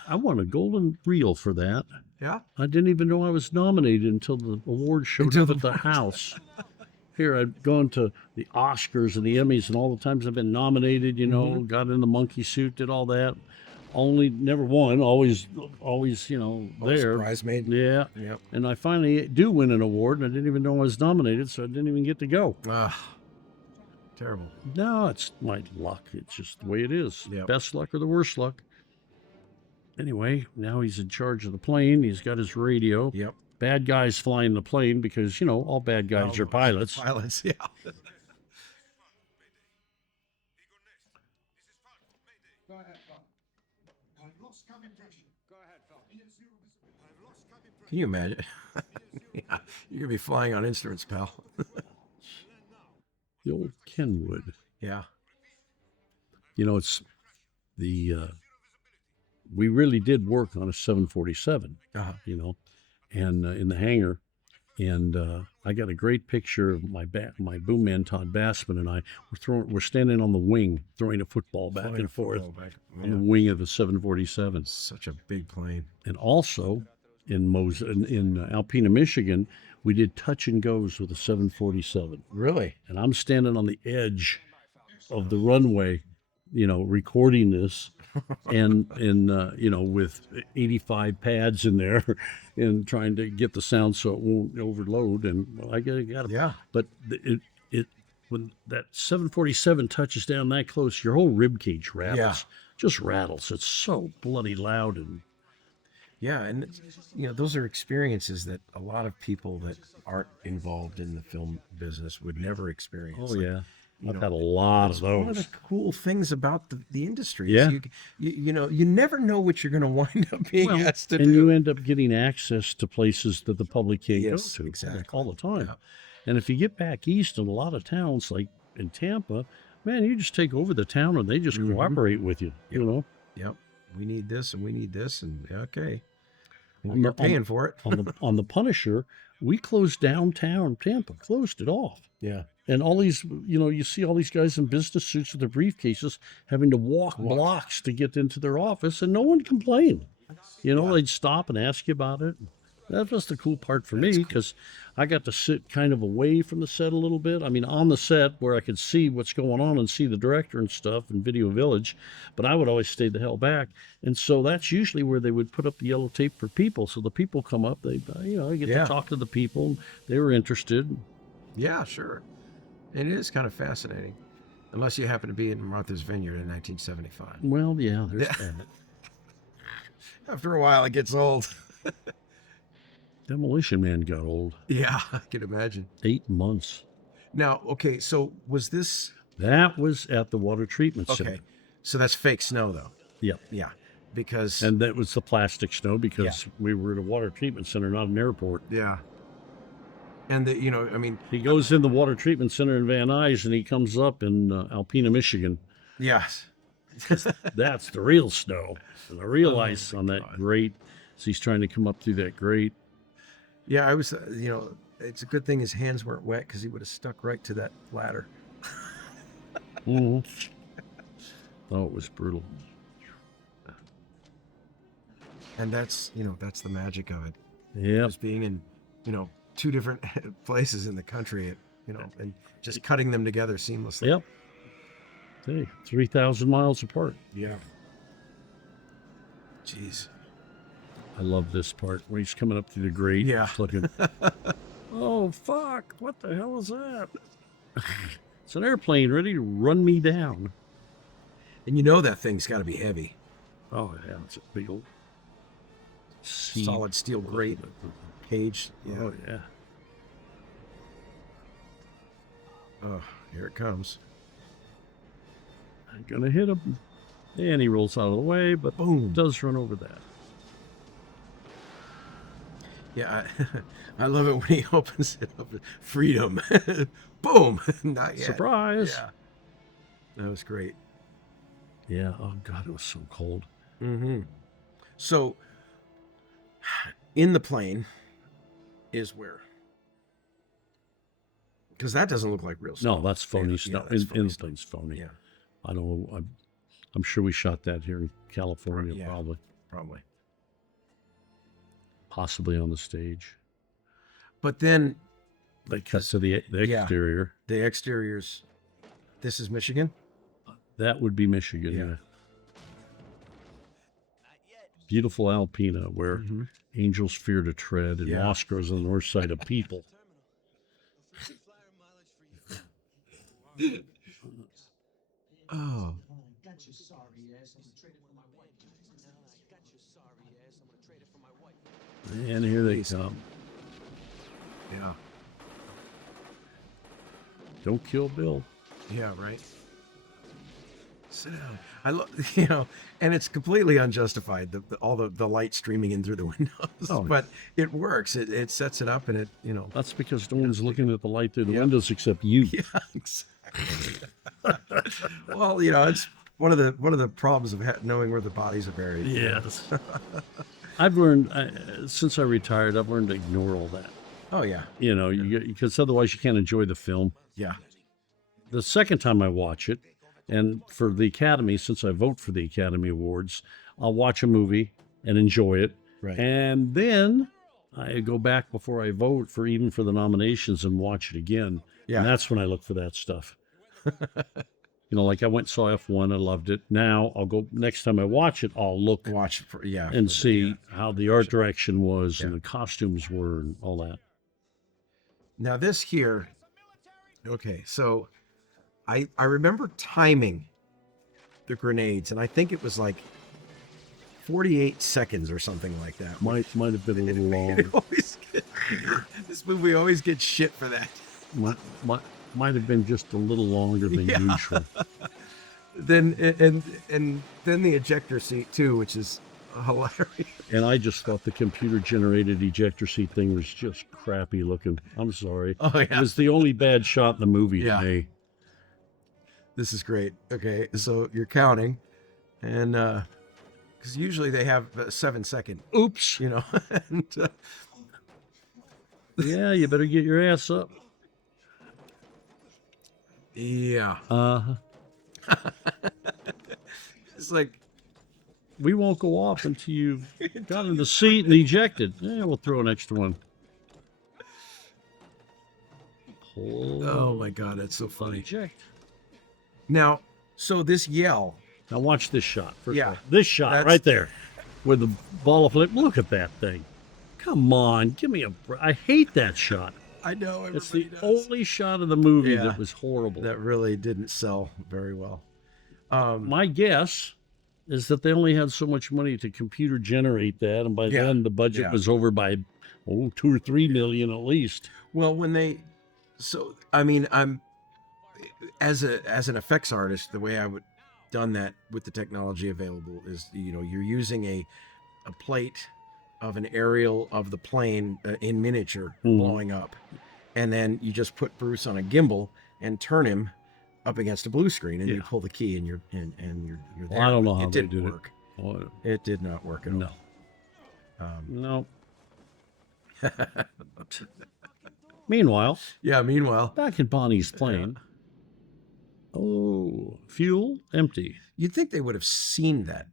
I won a golden reel for that. Yeah? I didn't even know I was nominated until the award showed up at the house. Here, I'd gone to the Oscars and the Emmys, and all the times I've been nominated, got in the monkey suit, did all that. Only never won, always, there. Bridesmaid. Yeah. Yep. And I finally do win an award, and I didn't even know I was nominated, so I didn't even get to go. Terrible. No, it's my luck. It's just the way it is. Yep. Best luck or the worst luck. Anyway, now he's in charge of the plane. He's got his radio. Yep. Bad guys flying the plane because, all bad guys are pilots. Pilots, yeah. Go ahead, Phil. I've lost cab impression. Go ahead, Phil. I've lost cab impression. Can you imagine? Yeah, you're going to be flying on instruments, pal. The old Kenwood. Yeah. It's the, we really did work on a 747, Uh-huh. and in the hangar. And I got a great picture of my boom man Todd Bassman and I. We're standing on the wing, throwing a football back Flying and forth back. on the wing of a 747. Such a big plane. And also in Alpena, Michigan, we did touch and goes with a 747. Really? And I'm standing on the edge of the runway, recording this, and with 85 pads in there, and trying to get the sound so it won't overload. And I got it. Yeah. But it when that 747 touches down that close, your whole rib cage rattles. Yeah. Just rattles. It's so bloody loud. And Yeah, and those are experiences that a lot of people that aren't involved in the film business would never experience. oh Like, yeah, I've had a lot of one of those. the cool things about the industry Yeah. is you never know what you're going to wind up being asked to and do. you end up getting access to places that the public can't Yes, go to exactly. all the time. Yeah. And if you get back east in a lot of towns, like in Tampa, man, you just take over the town and they just cooperate with you. Yep, we need this and we need this, and okay, On you're the- paying for it. on the Punisher, we closed downtown Tampa, closed it off. Yeah, And all these, you see all these guys in business suits with their briefcases having to walk blocks to get into their office, and no one complained. They'd stop and ask you about it. That was the cool part for me, because I got to sit kind of away from the set a little bit. I mean, on the set where I could see what's going on and see the director and stuff in Video Village, but I would always stay the hell back. And so that's usually where they would put up the yellow tape for people. So the people come up, I get Yeah. to talk to the people. They were interested. yeah, sure. And it is kind of fascinating, unless you happen to be in Martha's Vineyard in 1975. Well, yeah, there's that. After a while, it gets old. Demolition Man got old. Yeah, I can imagine. 8 months. Now, okay, so was this That was at the water treatment okay? center. So that's fake snow, though. Yep. Yeah, because And that was the plastic snow because we were at a water treatment center, not an airport. yeah, and I mean, He goes in the water treatment center in Van Nuys and he comes up in Alpena, Michigan. yes, That's the real snow and the real ice my on that God. grate. So he's trying to come up through that grate. yeah. I was, it's a good thing his hands weren't wet because he would have stuck right to that ladder. Oh, it was brutal. And that's that's the magic of it. Yeah. Just being in two different places in the country, and just cutting them together seamlessly. Yep. Hey, 3,000 miles apart. Yeah. Jeez. I love this part when he's coming up through the grate. Yeah. Just looking. Oh, fuck. What the hell is that? It's an airplane ready to run me down. And you know that thing's got to be heavy. Oh, yeah. It's a big old Solid steel grate cage. Yeah. Oh, yeah. Oh, here it comes. I'm going to hit him. And he rolls out of the way, but Boom. does run over that. Yeah, I love it when he opens it up. Freedom. Boom. Not yet. Surprise. Yeah. That was great. Yeah. Oh, God, it was so cold. Mm-hmm. So, in the plane is where? Because that doesn't look like real snow. No, that's phony Yeah, snow. that's In phony the snow. plane's phony. Yeah, I don't know. I'm sure we shot that here in California, Yeah. probably. probably. Possibly on the stage. But then They cut to the Yeah. exterior. the exteriors. This is Michigan. That would be Michigan. Yeah. Yeah. Beautiful Alpena, where Mhm. angels fear to tread, and Yeah. moss grows on the north side of people. Oh, And here they come. yeah, Don't kill Bill. yeah, right. Sit down. I love, and it's completely unjustified. All the light streaming in through the windows, Oh. but it works. It sets it up, and it, That's because no one's looking at the light through the windows except you. Yeah, exactly. Well, it's one of the problems of knowing where the bodies are buried. Yes. I've learned, since I retired, I've learned to ignore all that. Oh yeah. Because otherwise you can't enjoy the film. Yeah. The second time I watch it, and for the Academy, since I vote for the Academy Awards, I'll watch a movie and enjoy it. Right. And then I go back before I vote for the nominations and watch it again. Yeah. And that's when I look for that stuff. Like I went and saw F1, I loved it. Now I'll go, next time I watch it, I'll look Watch for, and see how the art direction was and Yeah. the costumes were and all that. Now this here. Okay, so I remember timing the grenades, and I think it was like 48 seconds or something like that. Might have been a little long. This movie always gets shit for that. Might have been just a little longer than Yeah. usual. Then and then the ejector seat too, which is hilarious. And I just thought the computer-generated ejector seat thing was just crappy looking. I'm sorry. Oh It yeah, was the only bad shot in the movie Yeah. to me. this is great. Okay, so you're counting, and because usually they have a 7-second, Oops. and Yeah, you better get your ass up. yeah, Uh-huh. it's like We won't go off until you've got in the seat and ejected. Yeah, we'll throw an extra one. Pull. oh my god, that's so funny. Eject. Now, so this yell, Now watch this shot. First Yeah, of all. This shot that's- right there with the ball of flip. Look at that thing. Come on, give me a break. I hate that shot. I know It's the only shot of the movie Yeah. that was horrible. that really didn't sell very well. My guess is that they only had so much money to computer generate that, and by Yeah, then the budget yeah. was over by 2 or 3 million at least. Well, I'm as an effects artist, the way I would done that with the technology available is, you're using a plate of an aerial of the plane in miniature Mhm. blowing up, and then you just put Bruce on a gimbal and turn him up against a blue screen, and you Yeah. pull the key, and you're there. Well, I don't know how it they didn't did work. it. Oh, It did not work at all. no, no. Meanwhile, Meanwhile, back in Bonnie's plane. Oh, fuel empty. you'd think they would have seen that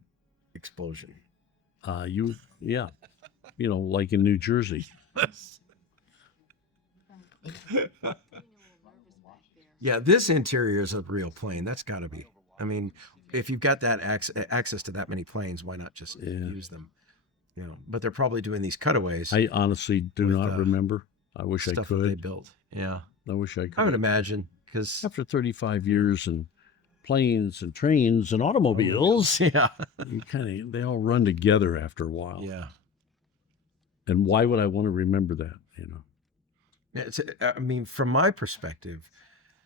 explosion. Like in New Jersey. Yeah, this interior is a real plane. That's got to be. I mean, if you've got that access to that many planes, why not just Yeah. use them? You know, but they're probably doing these cutaways. I honestly do With, not remember. I wish I stuff that they could. built. Yeah, I wish I I could. would imagine because After 35 years and planes and trains and automobiles, yeah, they all run together after a while. yeah. And why would I want to remember that? It's, I mean, from my perspective,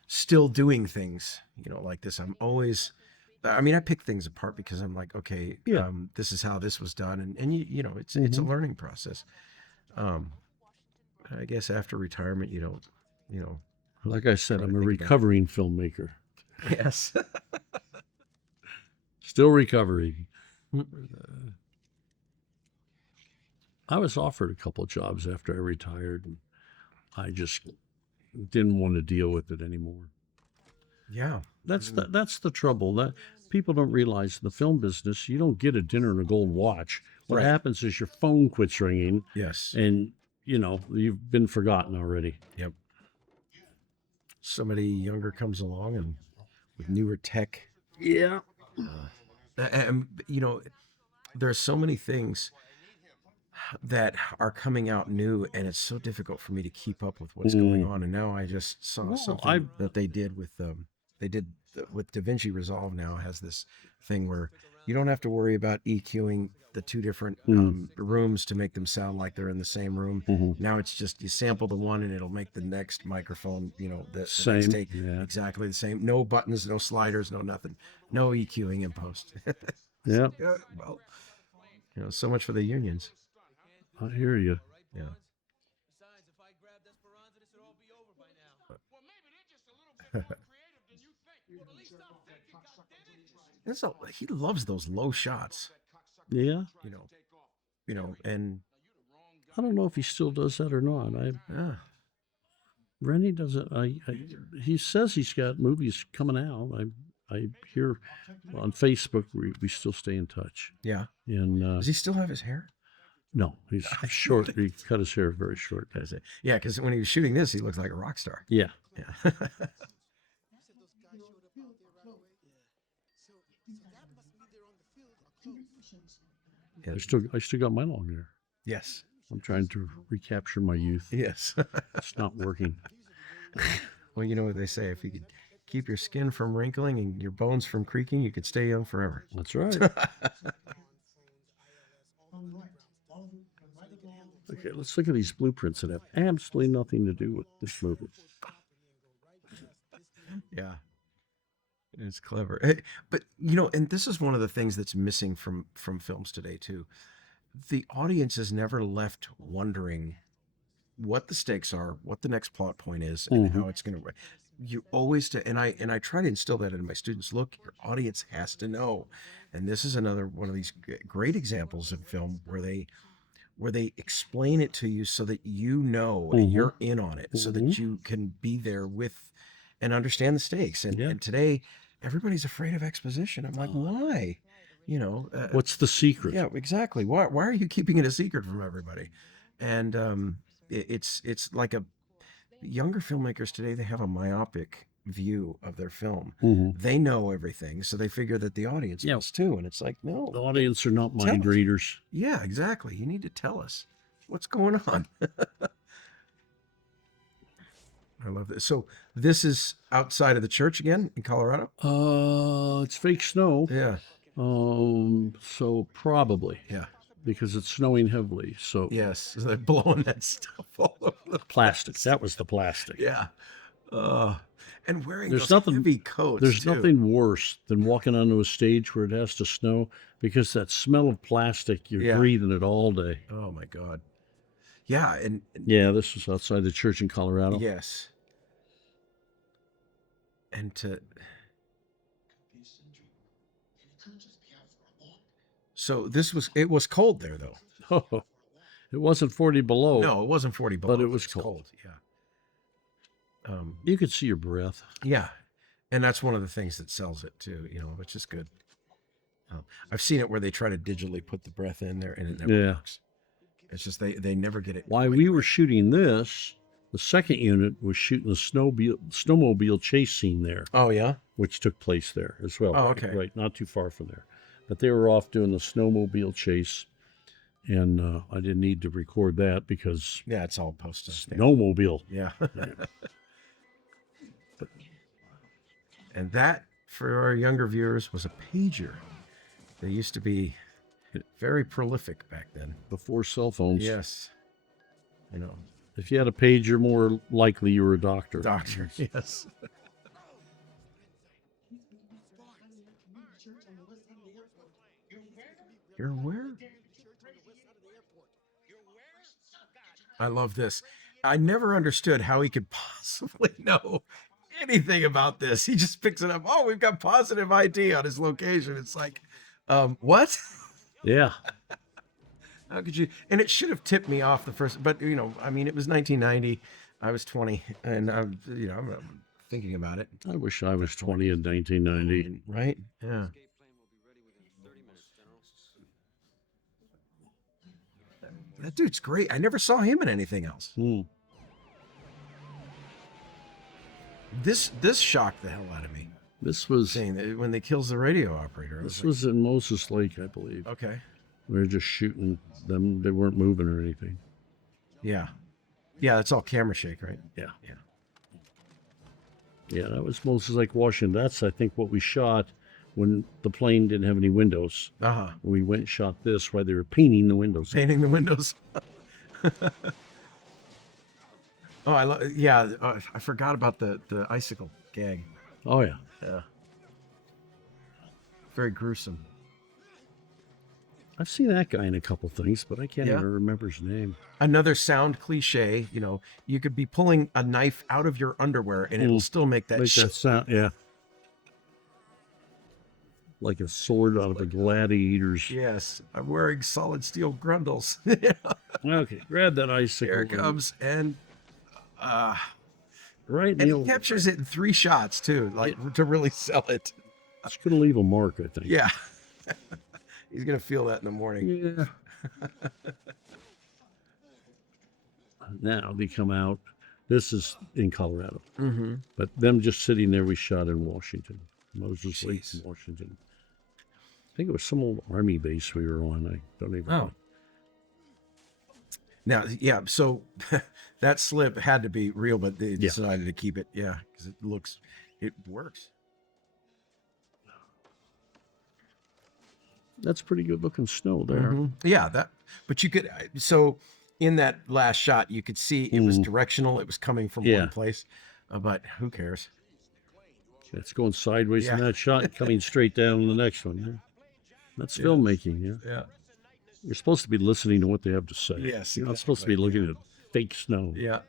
still doing things, like this, I'm always, I mean, I pick things apart because I'm like, okay, Yeah. this is how this was done. And it's a learning process. I guess after retirement, you don't, Like I said, Try to I'm a think about it. recovering filmmaker. yes. Still recovering. I was offered a couple of jobs after I retired, and I just didn't want to deal with it anymore. Yeah. That's the trouble. That people don't realize in the film business, you don't get a dinner and a gold watch. What Right. happens is your phone quits ringing, Yes. and you've been forgotten already. Yep. Somebody younger comes along and with newer tech. Yeah. And there's so many things that are coming out new, and it's so difficult for me to keep up with what's going on. And now I just saw Well, something that they did with DaVinci Resolve. Now has this thing where you don't have to worry about EQing the two different rooms to make them sound like they're in the same room. Now it's just you sample the one and it'll make the next microphone, the Same, next take yeah. exactly the same. No buttons, no sliders, no nothing, no EQing in post. Yeah, Yeah, well, so much for the unions. I hear you. Yeah. Besides, if I grabbed Esperanza, this would all be over by now. Well, maybe they're just a little bit more creative than you think. Well, at least stop thinking, goddammit. He loves those low shots, Yeah, and I don't know if he still does that or not. Rennie doesn't. He says he's got movies coming out. I hear on Facebook we still stay in touch. yeah. And Does he still have his hair? no, he's short. He cut his hair very short. Yeah, because when he was shooting this, he looked like a rock star. Yeah. Yeah. I still got my long hair. Yes. I'm trying to recapture my youth. Yes. It's not working. Well, you know what they say: if you could keep your skin from wrinkling and your bones from creaking, you could stay young forever. That's right. Okay, let's look at these blueprints that have absolutely nothing to do with this movie. Yeah. It's clever. But and this is one of the things that's missing from films today too. The audience is never left wondering what the stakes are, what the next plot point is, and how it's going to. You always and I try to instill that in my students. Look, your audience has to know, and this is another one of these great examples of film where they explain it to you so that and you're in on it, so that you can be there with and understand the stakes. And today, everybody's afraid of exposition. I'm like, why? What's the secret? Yeah, exactly. Why are you keeping it a secret from everybody? And it's like younger filmmakers today, they have a myopic view of their film. They know everything, so they figure that the audience does too. And it's like, no, The audience are not Tell mind us. readers. yeah, exactly. You need to tell us what's going on. I love this. So this is outside of the church again in Colorado? It's fake snow. Yeah. So probably Yeah. because it's snowing heavily. So Yes. So they're blowing that stuff all over the plastic. That was the plastic. Yeah. And wearing There's those nothing- heavy coats. There's too. nothing worse than walking onto a stage where it has to snow because that smell of plastic, you're Yeah. breathing it all day. Oh my God. Yeah. And Yeah, this was outside the church in Colorado. yes. And so it was cold there though. Oh, it wasn't 40 below. No, it wasn't 40 below. But it was cold. Yeah. You could see your breath. Yeah. And that's one of the things that sells it too, which is good. I've seen it where they try to digitally put the breath in there and it never Yeah. works. It's just they never get it. While we were shooting this, the second unit was shooting the snowmobile chase scene there, Oh yeah. which took place there as well. Oh, okay. Right, not too far from there. But they were off doing the snowmobile chase. and I didn't need to record that because Yeah, it's all posted. snowmobile. Yeah. And that, for our younger viewers, was a pager. They used to be very prolific back then. Before cell phones. Yes. You know, If you had a pager, more likely you were a doctor. doctor. Yes. You're where? I love this. I never understood how he could possibly know anything about this. He just picks it up. Oh, we've got positive ID on his location. It's like, what? Yeah. How could you? And it should have tipped me off the first, but you know, I mean, it was 1990. I was 20, and I'm thinking about it. I wish I was 20 in 1990. Right? Yeah. That dude's great. I never saw him in anything else. This shocked the hell out of me. This was Saying that when they kills the radio operator. I this like, was in Moses Lake, I believe. okay. We were just shooting them. They weren't moving or anything. Yeah. Yeah, that's all camera shake, right? Yeah. Yeah. Yeah, that was Moses Lake, Washington. That's, I think, what we shot when the plane didn't have any windows. Uh-huh. We went and shot this while they were painting the windows. Painting the windows. Oh, I forgot about the icicle gag. Oh, yeah. Yeah. Very gruesome. I've seen that guy in a couple things, but I can't Yeah. even remember his name. Another sound cliche, you know, you could be pulling a knife out of your underwear and it'll still make that Make shit. that sound, yeah. Like a sword out of a gladiator's. Yes, I'm wearing solid steel grundles. Okay, grab that icicle. Here it comes, and Right in and the he captures it in 3 shots too, like to really sell it. It's going to leave a mark, I think. Yeah, he's gonna feel that in the morning. Yeah. Now they come out. This is in Colorado. Mm-hmm. But them just sitting there, we shot in Washington. Moses Lake, Jeez. Washington. I think it was some old army base we were on. I don't even know. Now, yeah, so that slip had to be real, but they decided to keep it. Yeah, because it works. That's pretty good looking snow there. Mhm. Yeah, but you could, so in that last shot, you could see it was directional. It was coming from Yeah. one place, but who cares? It's going sideways in Yeah. that shot and coming straight down in the next one. Yeah. That's filmmaking, yeah. Yeah. You're supposed to be listening to what they have to say. Yes, You're not supposed to be exactly. looking at fake snow. Yeah.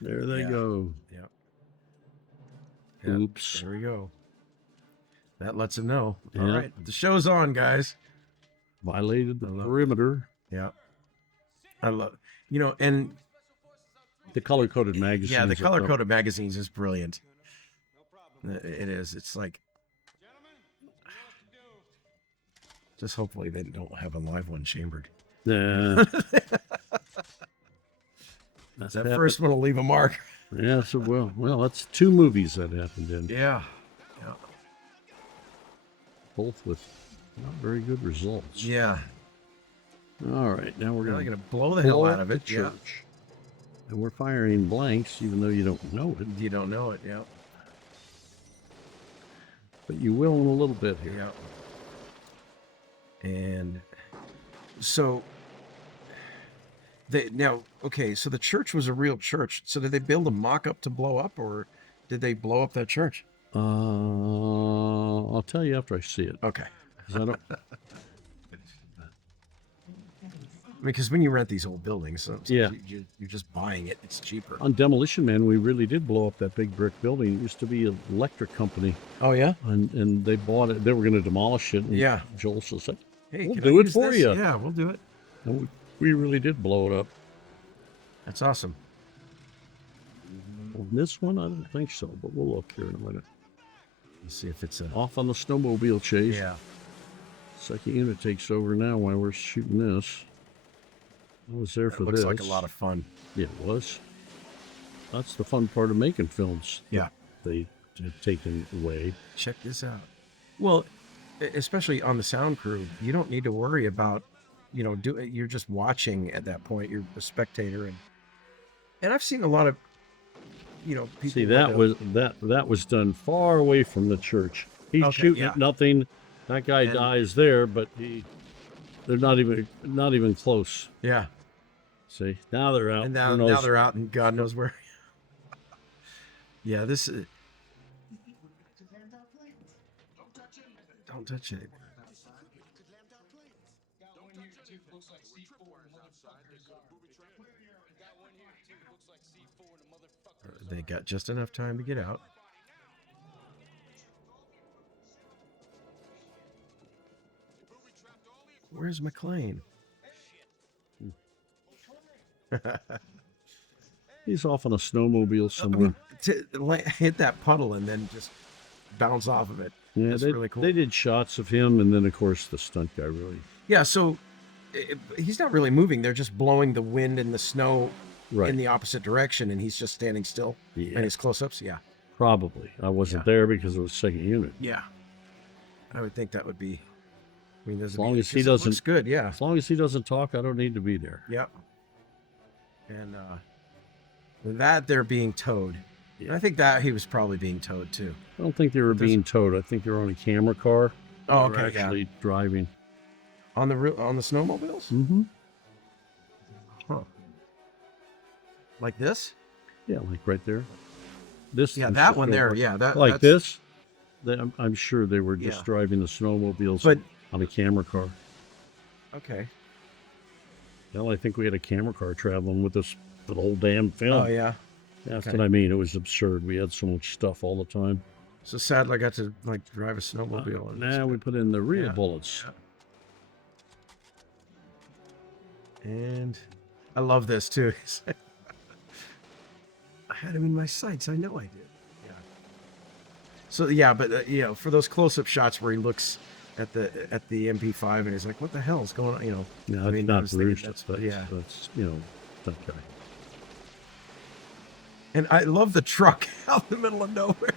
There they Yeah. go. Yep. Oops. There we go. That lets him know. All Yeah. right, the show's on, guys. Violated the I love perimeter. Yeah. I love, and The color-coded magazines. yeah, the are color up. coded magazines is brilliant. It is. It's like, just hopefully they don't have a live one chambered. Yeah. That's That happened. first one will leave a mark. Yeah, so well, that's 2 movies that happened in. Yeah. Yeah. Both with not very good results. Yeah. All right, now we're We're going going to to blow the hell blow out up of the it. Yeah. church. And we're firing blanks, even though you don't know it. You don't know it. Yeah. But you will in a little bit here. Yeah. And so so the church was a real church. So did they build a mock-up to blow up, or did they blow up that church? I'll tell you after I see it. Okay. 'Cause I don't, Because when you rent these old buildings, sometimes Yeah. you're just buying it. It's cheaper. on Demolition Man, we really did blow up that big brick building. It used to be an electric company, Oh, yeah? and they bought it. They were going to demolish it. And Yeah. Joel said, Hey, We'll can do I it use for this? you. Yeah, we'll do it. and we really did blow it up. That's awesome. On this one, I don't think so, but we'll look here in a minute. Let's see if it's a. Off on the snowmobile chase. Yeah. Second unit takes over now while we're shooting this. I was there for Looks this. like a lot of fun. Yeah, it was. That's the fun part of making films. Yeah. They had taken away. Check this out. Well, especially on the sound crew, you don't need to worry about, you're just watching at that point. You're a spectator, and I've seen a lot of, people. See, that was done far away from the church. He's Okay, shooting yeah. at nothing. That guy And- dies there, but they're not even close. Yeah. See, now they're out. And Who now knows? they're out, and God knows where. Yeah, this is. Don't touch it. They got just enough time to get out. Where's McLean? He's off on a snowmobile I somewhere. mean, to hit that puddle and then just bounce off of it. Yeah, That's they, really cool. they did shots of him, and then of course the stunt guy really. Yeah, so he's not really moving. They're just blowing the wind and the snow Right. in the opposite direction, and he's just standing still. Yeah. And his close-ups, yeah. Probably. I wasn't Yeah. there because it was second unit. Yeah. I would think that would be. I mean, there's As long as he it looks doesn't- good, yeah. As long as he doesn't talk, I don't need to be there. Yep. And with that they're being towed. And I think that he was probably being towed too. I don't think they were being towed. I think they were on a camera car. Oh, They were okay, yeah. actually driving. On the snowmobiles? Mm-hmm. Huh. Like this? Yeah, like right there. This. Yeah, and that so- one there. Yeah, that Like that's- this. I'm sure they were just Yeah. driving the snowmobiles But- on a camera car. Okay. Hell, I think we had a camera car traveling with us for the whole damn film. Oh yeah. That's okay. what I mean. It was absurd. We had so much stuff all the time. So sadly I got to drive a snowmobile. Now we put in the real Yeah. bullets. And I love this too. I had him in my sights. I know I did. Yeah. So yeah, but for those close-up shots where he looks at the MP5 and he's like, "What the hell is going on?" No, I it's mean, I not was thinking Bruce. that's- That's, yeah. that's that guy. And I love the truck out in the middle of nowhere.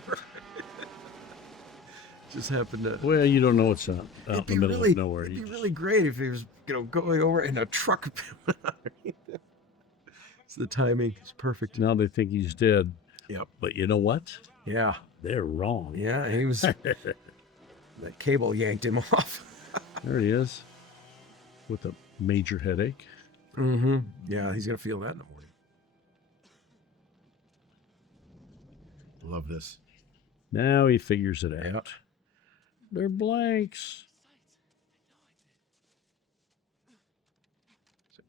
Just happened to. Well, you don't know it's out in It'd the be middle really, of nowhere. It'd You be just- really great if he was, going over in a truck. It's the timing. It's perfect. Now they think he's dead. Yep. But you know what? Yeah. They're wrong. Yeah. He was. That cable yanked him off. There he is, with a major headache. Mm-hmm. Yeah, he's gonna feel that in the morning. Love this. Now he figures it out. Yep. They're blanks.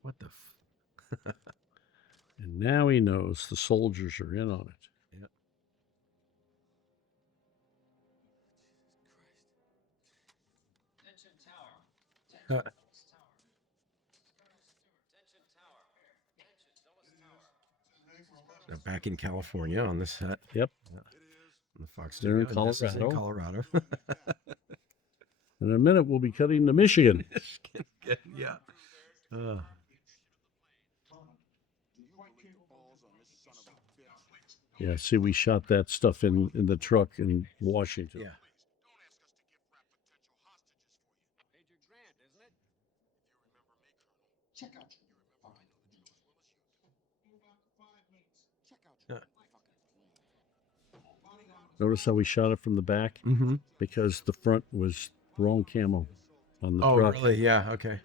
What the? And now he knows the soldiers are in on it. Yep. Now back in California on this set. Yep. On the Fox They're in Studio, and this is in Colorado. Colorado. In a minute, we'll be cutting to Michigan. Yeah. Yeah, see, we shot that stuff in the truck in Washington. Yeah. Notice how we shot it from the back? Mm-hmm. Because the front was wrong camo on the Oh, truck. really? Yeah. Okay.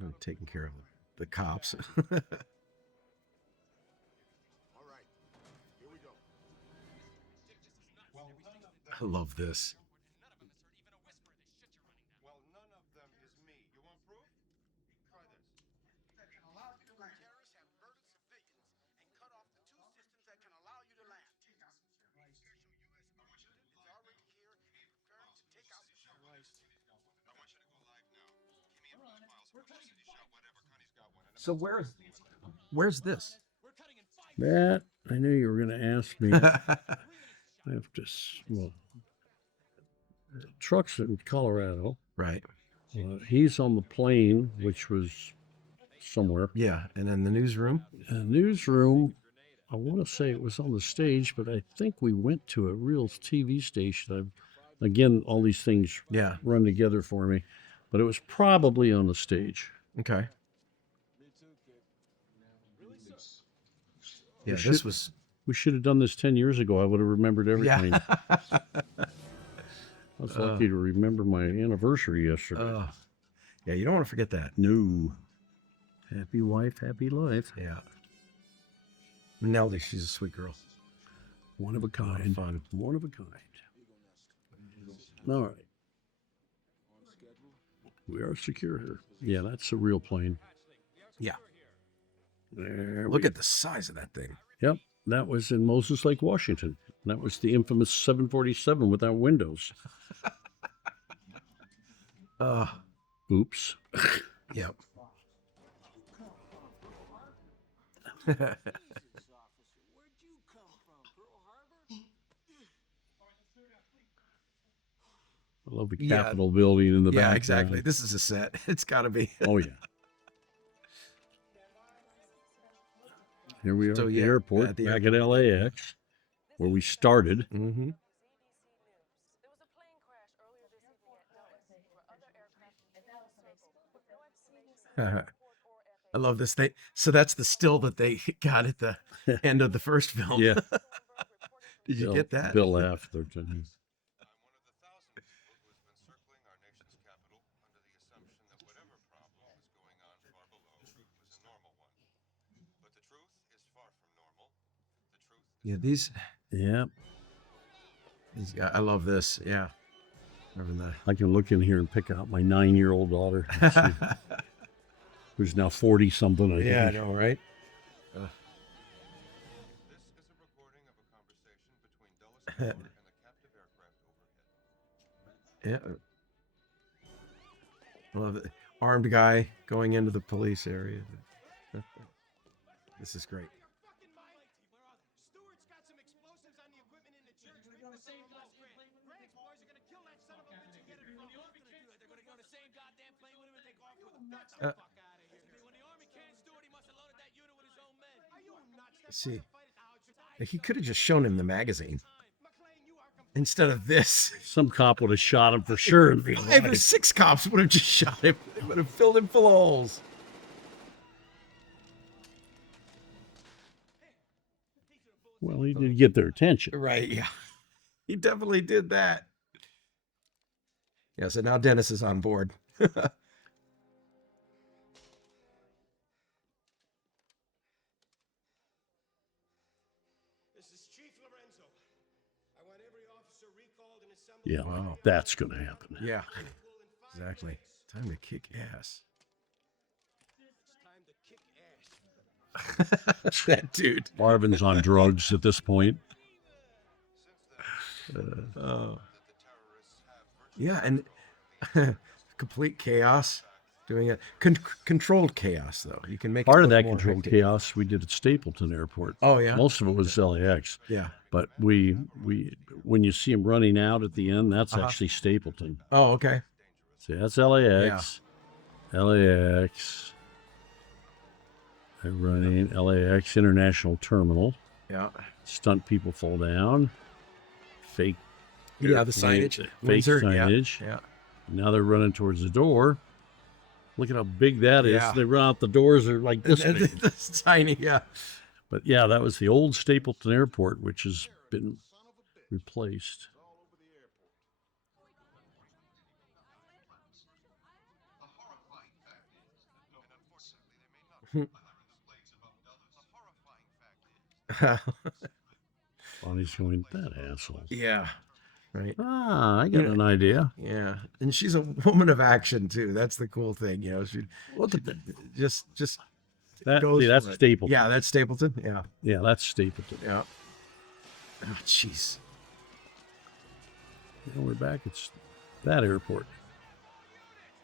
I'm taking care of the cops. I love this. Well, none of them is me. You want proof? Try this. Terrorists have murdered civilians and cut off the two systems that can allow you to land. So where's this? That I knew you were going to ask me. I have to. Well, trucks in Colorado. Right. He's on the plane, which was somewhere. Yeah, and then the newsroom. Newsroom. I want to say it was on the stage, but I think we went to a real TV station. Again, all these things Yeah. run together for me, but it was probably on the stage. Okay. Yeah, We this should- was. We should have done this 10 years ago. I would have remembered everything. Yeah. I was lucky to remember my anniversary yesterday. Yeah, you don't want to forget that. No. Happy wife, happy life. Yeah. Nelly, she's a sweet girl. One of a A lot of kind. fun. One of a kind. All right. We are secure here. Yeah, that's a real plane. Yeah. There Look at the size of that thing. Yep. That was in Moses Lake, Washington. That was the infamous 747 without windows. Oops. Yep. I love the Yeah. Capitol building in the Yeah, background. exactly. This is a set. It's got to be. Oh, yeah. Here we are So, at the yeah, airport, at the back at LAX, where we started. Mm-hmm. I love this thing. So that's the still that they got at the end of the first film. Yeah. Did you get that? Bill laughed. I'm one of the thousands people who has been circling our nation's capital under the assumption that whatever problem was going on far below was a normal one. But the truth is far from normal. The truth is Yeah, these Yeah. I love this. Yeah. Remember I can look in here and pick out my 9-year-old daughter, and see, that? who's now 40 something. I Yeah, I think. know, right? This is a recording of a conversation between Dulles Tower and the captive aircraft overhead. Yeah. I love it. Armed guy going into the police area. This is great. Stewart's got some explosives on the equipment in the church. They're the same Greg's boys are gonna kill that son of a bitch and get it from him. They're gonna go the same goddamn plane with him and take off with him. Get the fuck out of here. When the army canned Stewart, he must have loaded that unit with his own men. Are you nuts? See, he could have just shown him the magazine instead of this. Some cop would have shot him for sure. 5 or 6 cops would have just shot him. They would have filled him full of holes. Well, he did get their attention. Right, yeah. He definitely did that. Yeah, so now Dennis is on board. This is Chief Lorenzo. I want every officer recalled and assembled. Yeah, Wow. that's going to happen. Yeah, exactly. Time to kick ass. It's time to kick ass. That dude. Marvin's on drugs at this point. Yeah, and complete chaos. Doing it. Controlled chaos, though. You can make Part it of look that more controlled hectic. chaos we did at Stapleton Airport. Oh, yeah? Most of it was LAX. Yeah. But we when you see him running out at the end, that's actually Stapleton. Oh, okay. See, that's LAX. LAX. They're running LAX International Terminal. Yeah. Stunt people fall down. Fake. Yeah, the signage. Fake Windsor, yeah, signage. Yeah. Now they're running towards the door. Look at how big that is. Yeah. They run out the doors are like this big. It's tiny, yeah. But yeah, that was the old Stapleton Airport, which has been replaced. Bonnie's going, that asshole. Yeah. Right. Ah, I got Yeah. an idea. Yeah. And she's a woman of action too. That's the cool thing, you know. She just That, goes see, that's for it. Stapleton. Yeah, that's Stapleton. Yeah. Yeah, that's Stapleton. Yeah. Oh, jeez. And we're back. It's that airport.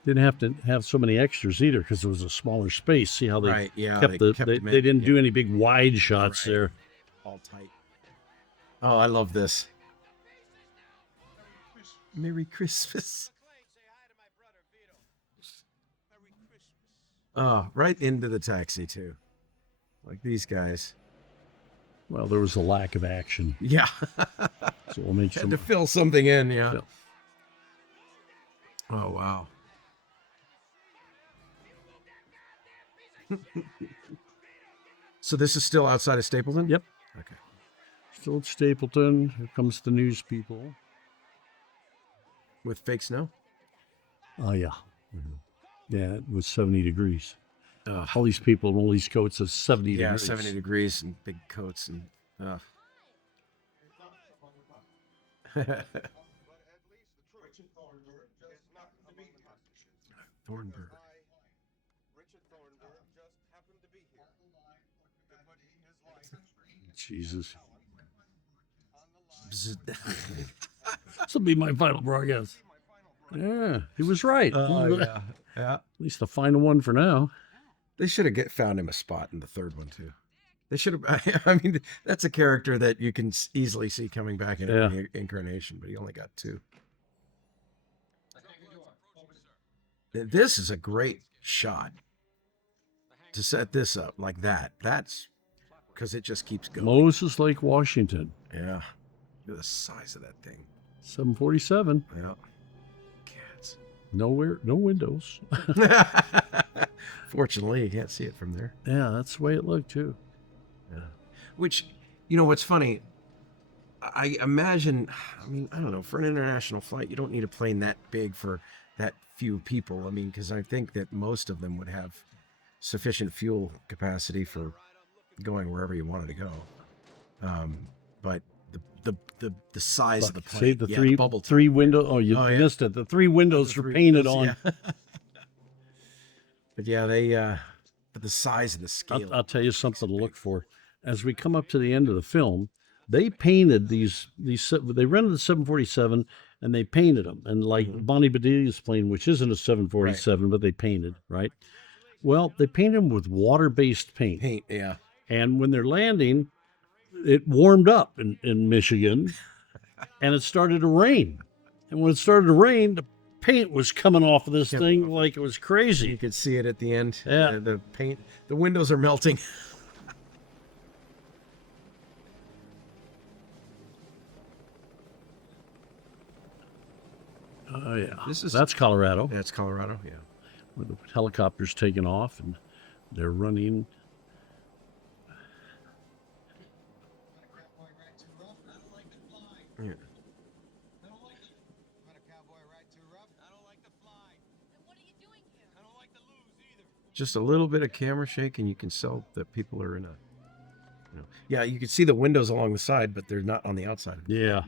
Didn't have to have so many extras either because it was a smaller space. See how they Right, yeah, kept they the kept they, them in, they didn't yeah. do any big wide shots Right. there. All tight. Oh, I love this. Merry Christmas. Oh, right into the taxi too. Like these guys. Well, there was a lack of action, Yeah. so we'll make Had some. to fill something in, yeah. Yeah. Oh, wow. So this is still outside of Stapleton? Yep. Okay. Still at Stapleton. Here comes the news people. With fake snow? Oh yeah, yeah. It was 70 degrees. Ugh. All these people in all these coats of 70 Yeah, degrees. 70 degrees and big coats and Thornburg. Jesus. Bzz. This will be my final broadcast. Yeah, he was right. Oh, yeah. Yeah. At least the final one for now. They should have found him a spot in the third one too. They should have. I mean, that's a character that you can easily see coming back in Yeah. every incarnation, but he only got 2. This is a great shot to set this up like that. That's because it just keeps going. Moses Lake, Washington. Yeah. Look at the size of that thing. 747. Yeah. Cats. Nowhere, no windows. Fortunately, you can't see it from there. Yeah, that's the way it looked too. Yeah. Which, what's funny, I imagine, I mean, I don't know, for an international flight, you don't need a plane that big for that few people. I mean, because I think that most of them would have sufficient fuel capacity for going wherever you wanted to go. But the size of the plane, See the yeah, three the bubble three window. Oh, you yeah. missed it. The 3 windows were painted on. Yeah. But yeah, they but the size and the scale. I'll tell you something to look for. As we come up to the end of the film, they painted these. They rented the 747 and they painted them. And like Bonnie Bedelia's plane, which isn't a 747, but they painted, right? Well, they painted them with water-based paint. Paint, yeah. And when they're landing, it warmed up in Michigan, and it started to rain. And when it started to rain, the paint was coming off of this thing like it was You crazy. could see it at the end. Yeah. The paint, the windows are melting. Oh yeah, This is- that's Colorado, That's Colorado, yeah. where the helicopter's taking off and they're running. Yeah. Just a little bit of camera shake and you can tell that people are in a, yeah, you can see the windows along the side, but they're not on the outside. Yeah,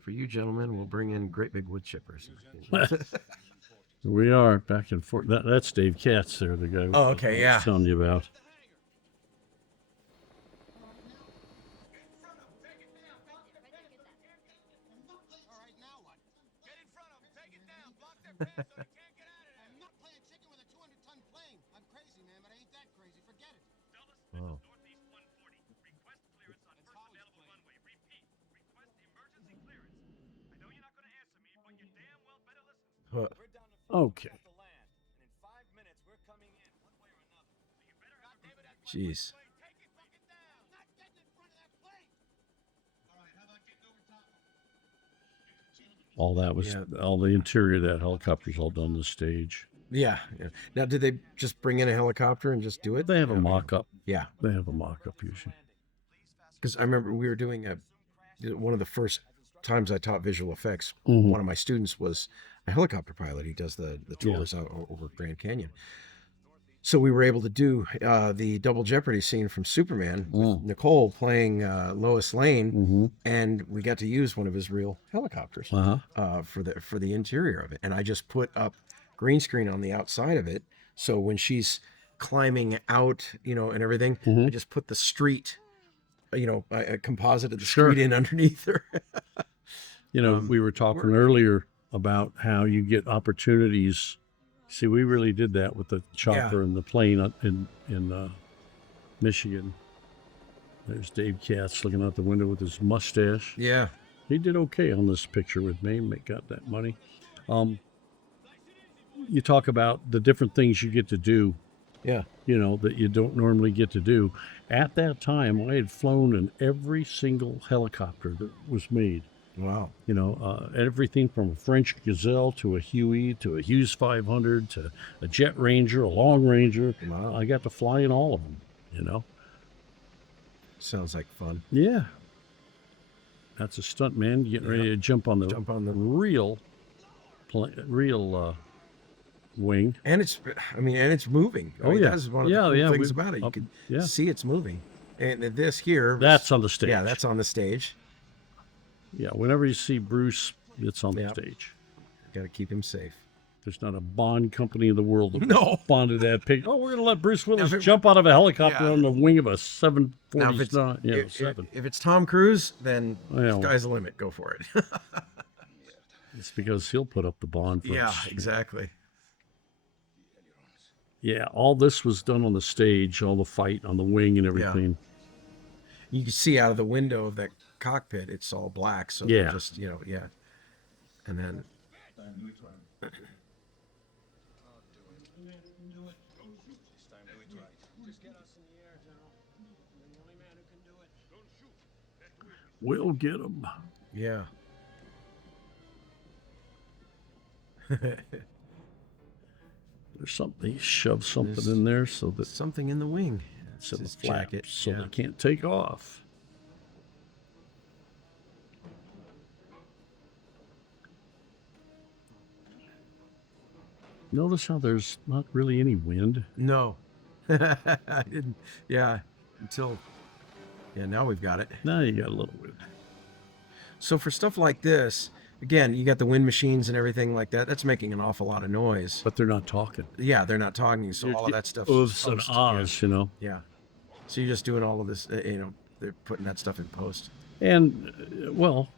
For you gentlemen, we'll bring in great big wood chippers. we are back and forth. That's Dave Katz there, the guy. Oh, okay, I was yeah. telling you about. Wow. Huh. Okay. Jeez. All that was all the interior of that helicopter's all done on the stage. Yeah, yeah. Now, did they just bring in a helicopter and just do it? They have a mock-up. Yeah, They have a mock-up usually. because I remember we were doing one of the first times I taught visual effects. Mhm. One of my students was a helicopter pilot. He does the tours over Grand Canyon. So we were able to do the Double Jeopardy scene from Superman with Nicole playing Lois Lane, and we got to use one of his real helicopters for the interior of it. And I just put up green screen on the outside of it, so when she's climbing out, and everything, I just put the street a composite of the Sure. street in underneath her. We were talking earlier about how you get opportunities. See, we really did that with the chopper and the plane in Michigan. There's Dave Katz looking out the window with his mustache. Yeah. He did okay on this picture with me. Got that money. You talk about the different things you get to do, Yeah. that you don't normally get to do. At that time, I had flown in every single helicopter that was made. Wow. Everything from a French Gazelle to a Huey to a Hughes 500 to a Jet Ranger, a Long Ranger. Wow. I got to fly in all of them, Sounds like fun. Yeah. That's a stunt man getting ready to jump on the real wing. And it's moving. Oh, yeah. That's one of the cool things about it. You can yeah. see it's moving. And this here. That's on the stage. Yeah, that's on the stage. Yeah, whenever you see Bruce, it's on the stage. Got to keep him safe. There's not a Bond company in the world that No. bonded that pig. Oh, we're going to let Bruce Willis jump out of a helicopter on the wing of a 747. If it's Tom Cruise, then sky's the limit. Go for it. It's because he'll put up the bond for Yeah, us. exactly. Yeah, all this was done on the stage, all the fight on the wing and everything. You can see out of the window of that cockpit, it's all black. So they're just, and then. We'll get him. Yeah. There's something. He shoved something in there so that something in the wing. it's in the his flap, jacket, so yeah. they can't take off. Notice how there's not really any wind. No. I didn't. Yeah. Now we've got it. Now you got a little wind. So for stuff like this, again, you got the wind machines and everything like that. That's making an awful lot of noise. But they're not talking. Yeah, they're not talking. So all of that stuff. Oohs and ahs, Yeah. So you're just doing all of this, they're putting that stuff in post. And, well,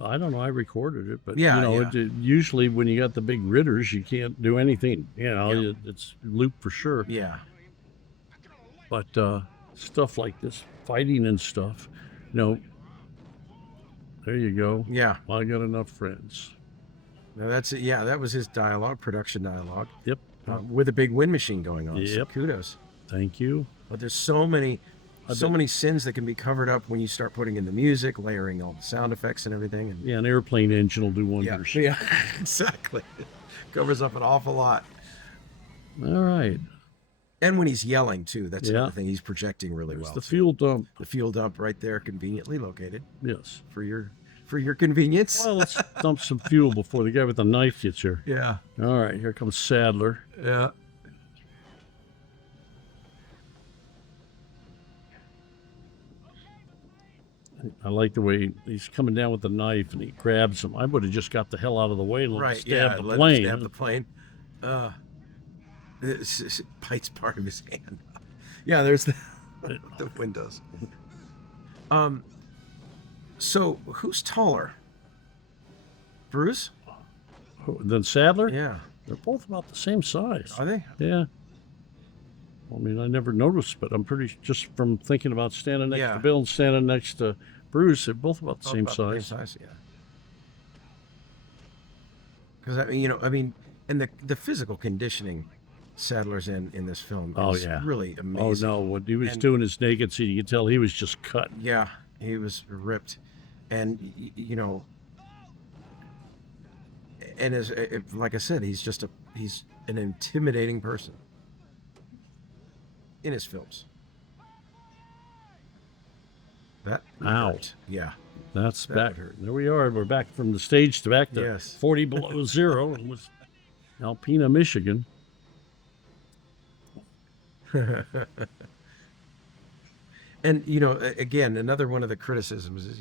I don't know. I recorded it, but, Yeah, usually when you got the big ritters, you can't do anything. It's loop for sure. Yeah. But stuff like this, fighting and stuff, there you go. Yeah. I got enough friends. Now that's it. Yeah, that was his dialogue, production dialogue. Yep. With a big wind machine going on. So Yep. kudos. Thank you. But there's so many sins that can be covered up when you start putting in the music, layering all the sound effects and everything. And Yeah, an airplane engine will do wonders. yeah, exactly. Covers up an awful lot. All right. And when he's yelling too, that's another thing. He's projecting really well. The fuel dump. The fuel dump right there, conveniently located Yes. for your convenience. Well, let's dump some fuel before the guy with the knife gets here. Yeah. All right, here comes Sadler. Yeah. I like the way he's coming down with the knife and he grabs him. I would have just got the hell out of the way and let him stab the let him plane. stab the plane. It bites part of his hand. Yeah, there's the windows. So who's taller? Bruce? Then Sadler? Yeah. They're both about the same size. Are they? Yeah. I mean, I never noticed, but I'm pretty, just from thinking about standing next to Bill and standing next to Bruce, they're both about the same size. Yeah. Because and the physical conditioning Sadler's in this film is really amazing. Oh no, when he was doing his naked scene, you could tell he was just cut. Yeah, he was ripped, and and like I said, he's an intimidating person in his films. That hurt. Yeah. That's back. There we are. We're back from the stage to back to 40 below zero. It was Alpena, Michigan. And again, another one of the criticisms is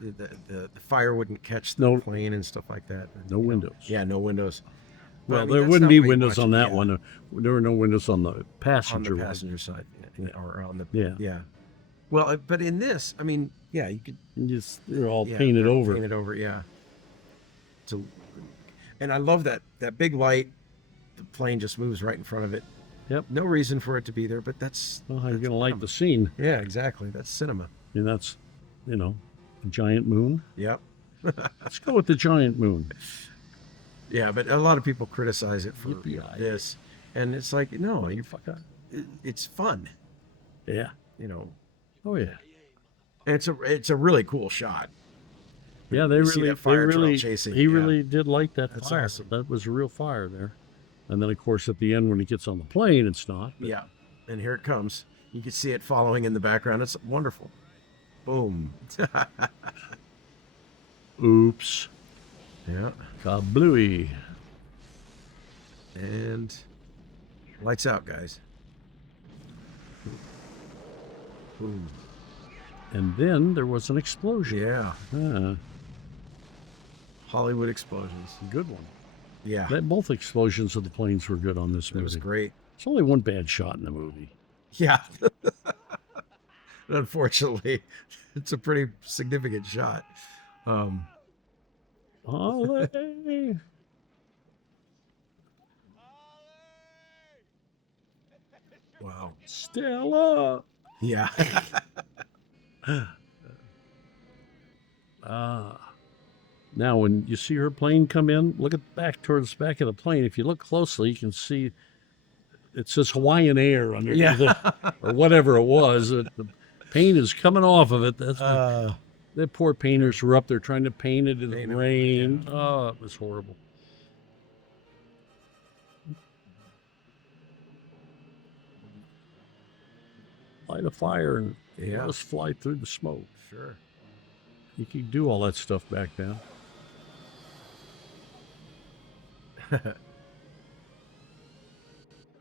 the fire wouldn't catch the plane and stuff like that. No windows. Yeah, no windows. Well, there wouldn't be windows on that one. There were no windows on the passenger side, or on the Well, but in this, I mean, yeah, you could They're all yeah, painted they're all over. Painted over, yeah. So, and I love that big light. The plane just moves right in front of it. Yep. No reason for it to be there, but that's Well, how you that's gonna light cinema. the scene? Yeah, exactly. That's cinema. And that's, a giant moon. Yep. Let's go with the giant moon. Yeah, but a lot of people criticize it for Yippee-ki-yay. this, and it's like, no, Fuck that. it's fun, Yeah. you know. Oh yeah. And it's a really cool shot. Yeah, they You see really, that fire they trail really, chasing, he yeah. really did like that That's fire. awesome. That was a real fire there. And then, of course, at the end when he gets on the plane, it's not. But Yeah, and here it comes. You can see it following in the background. It's wonderful. Boom. Oops. Yeah, Kablooey. and lights out, guys. Boom. And then there was an explosion. Yeah, Ah, Hollywood explosions. good one. Yeah, Both explosions of the planes were good on this it movie. was great. There's only one bad shot in the movie. Yeah. Unfortunately, it's a pretty significant shot. Ollie. Wow. Stella. Yeah. Now, when you see her plane come in, look at back towards the back of the plane. If you look closely, you can see it says Hawaiian Air under Yeah. or whatever it was. The paint is coming off of it. That's Uh, the poor painters were up there trying to paint it in the Paint it, rain. Oh, it was horrible. Light a fire and Yeah. let us fly through the smoke. sure. You could do all that stuff back then.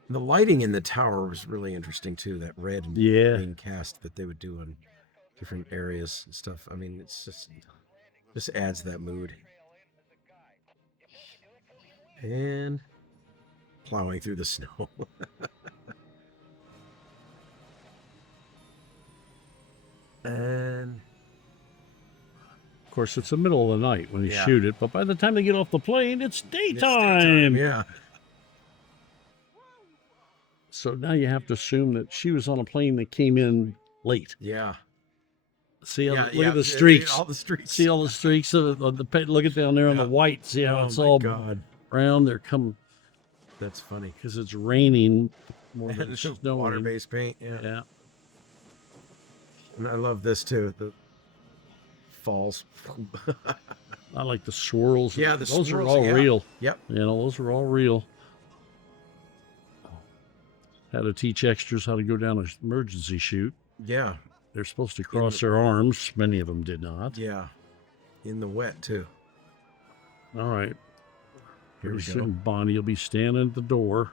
The lighting in the tower was really interesting too. That red and Yeah. green cast that they would do in different areas and stuff. I mean, it's just adds that mood. And plowing through the snow. And Of course, it's the middle of the night when they Yeah. shoot it, but by the time they get off the plane, it's it's daytime. Yeah. So now you have to assume that she was on a plane that came in late. Yeah. See, how, Yeah, look yeah, at the yeah, streaks. all the streaks. See all the streaks of the look at down there on Yeah. the white. See how Oh it's my all God. brown? They're coming That's funny. because it's raining more than And it's the snowing. water-based paint. Yeah. Yeah. And I love this too. The falls. I like the swirls. Yeah, the those swirls, are all yeah. real. Yep. Those are all real. How to teach extras how to go down an emergency chute. Yeah. They're supposed to cross their arms. Many of them did not. Yeah. In the wet too. All right. Here we Pretty go. soon Bonnie will be standing at the door.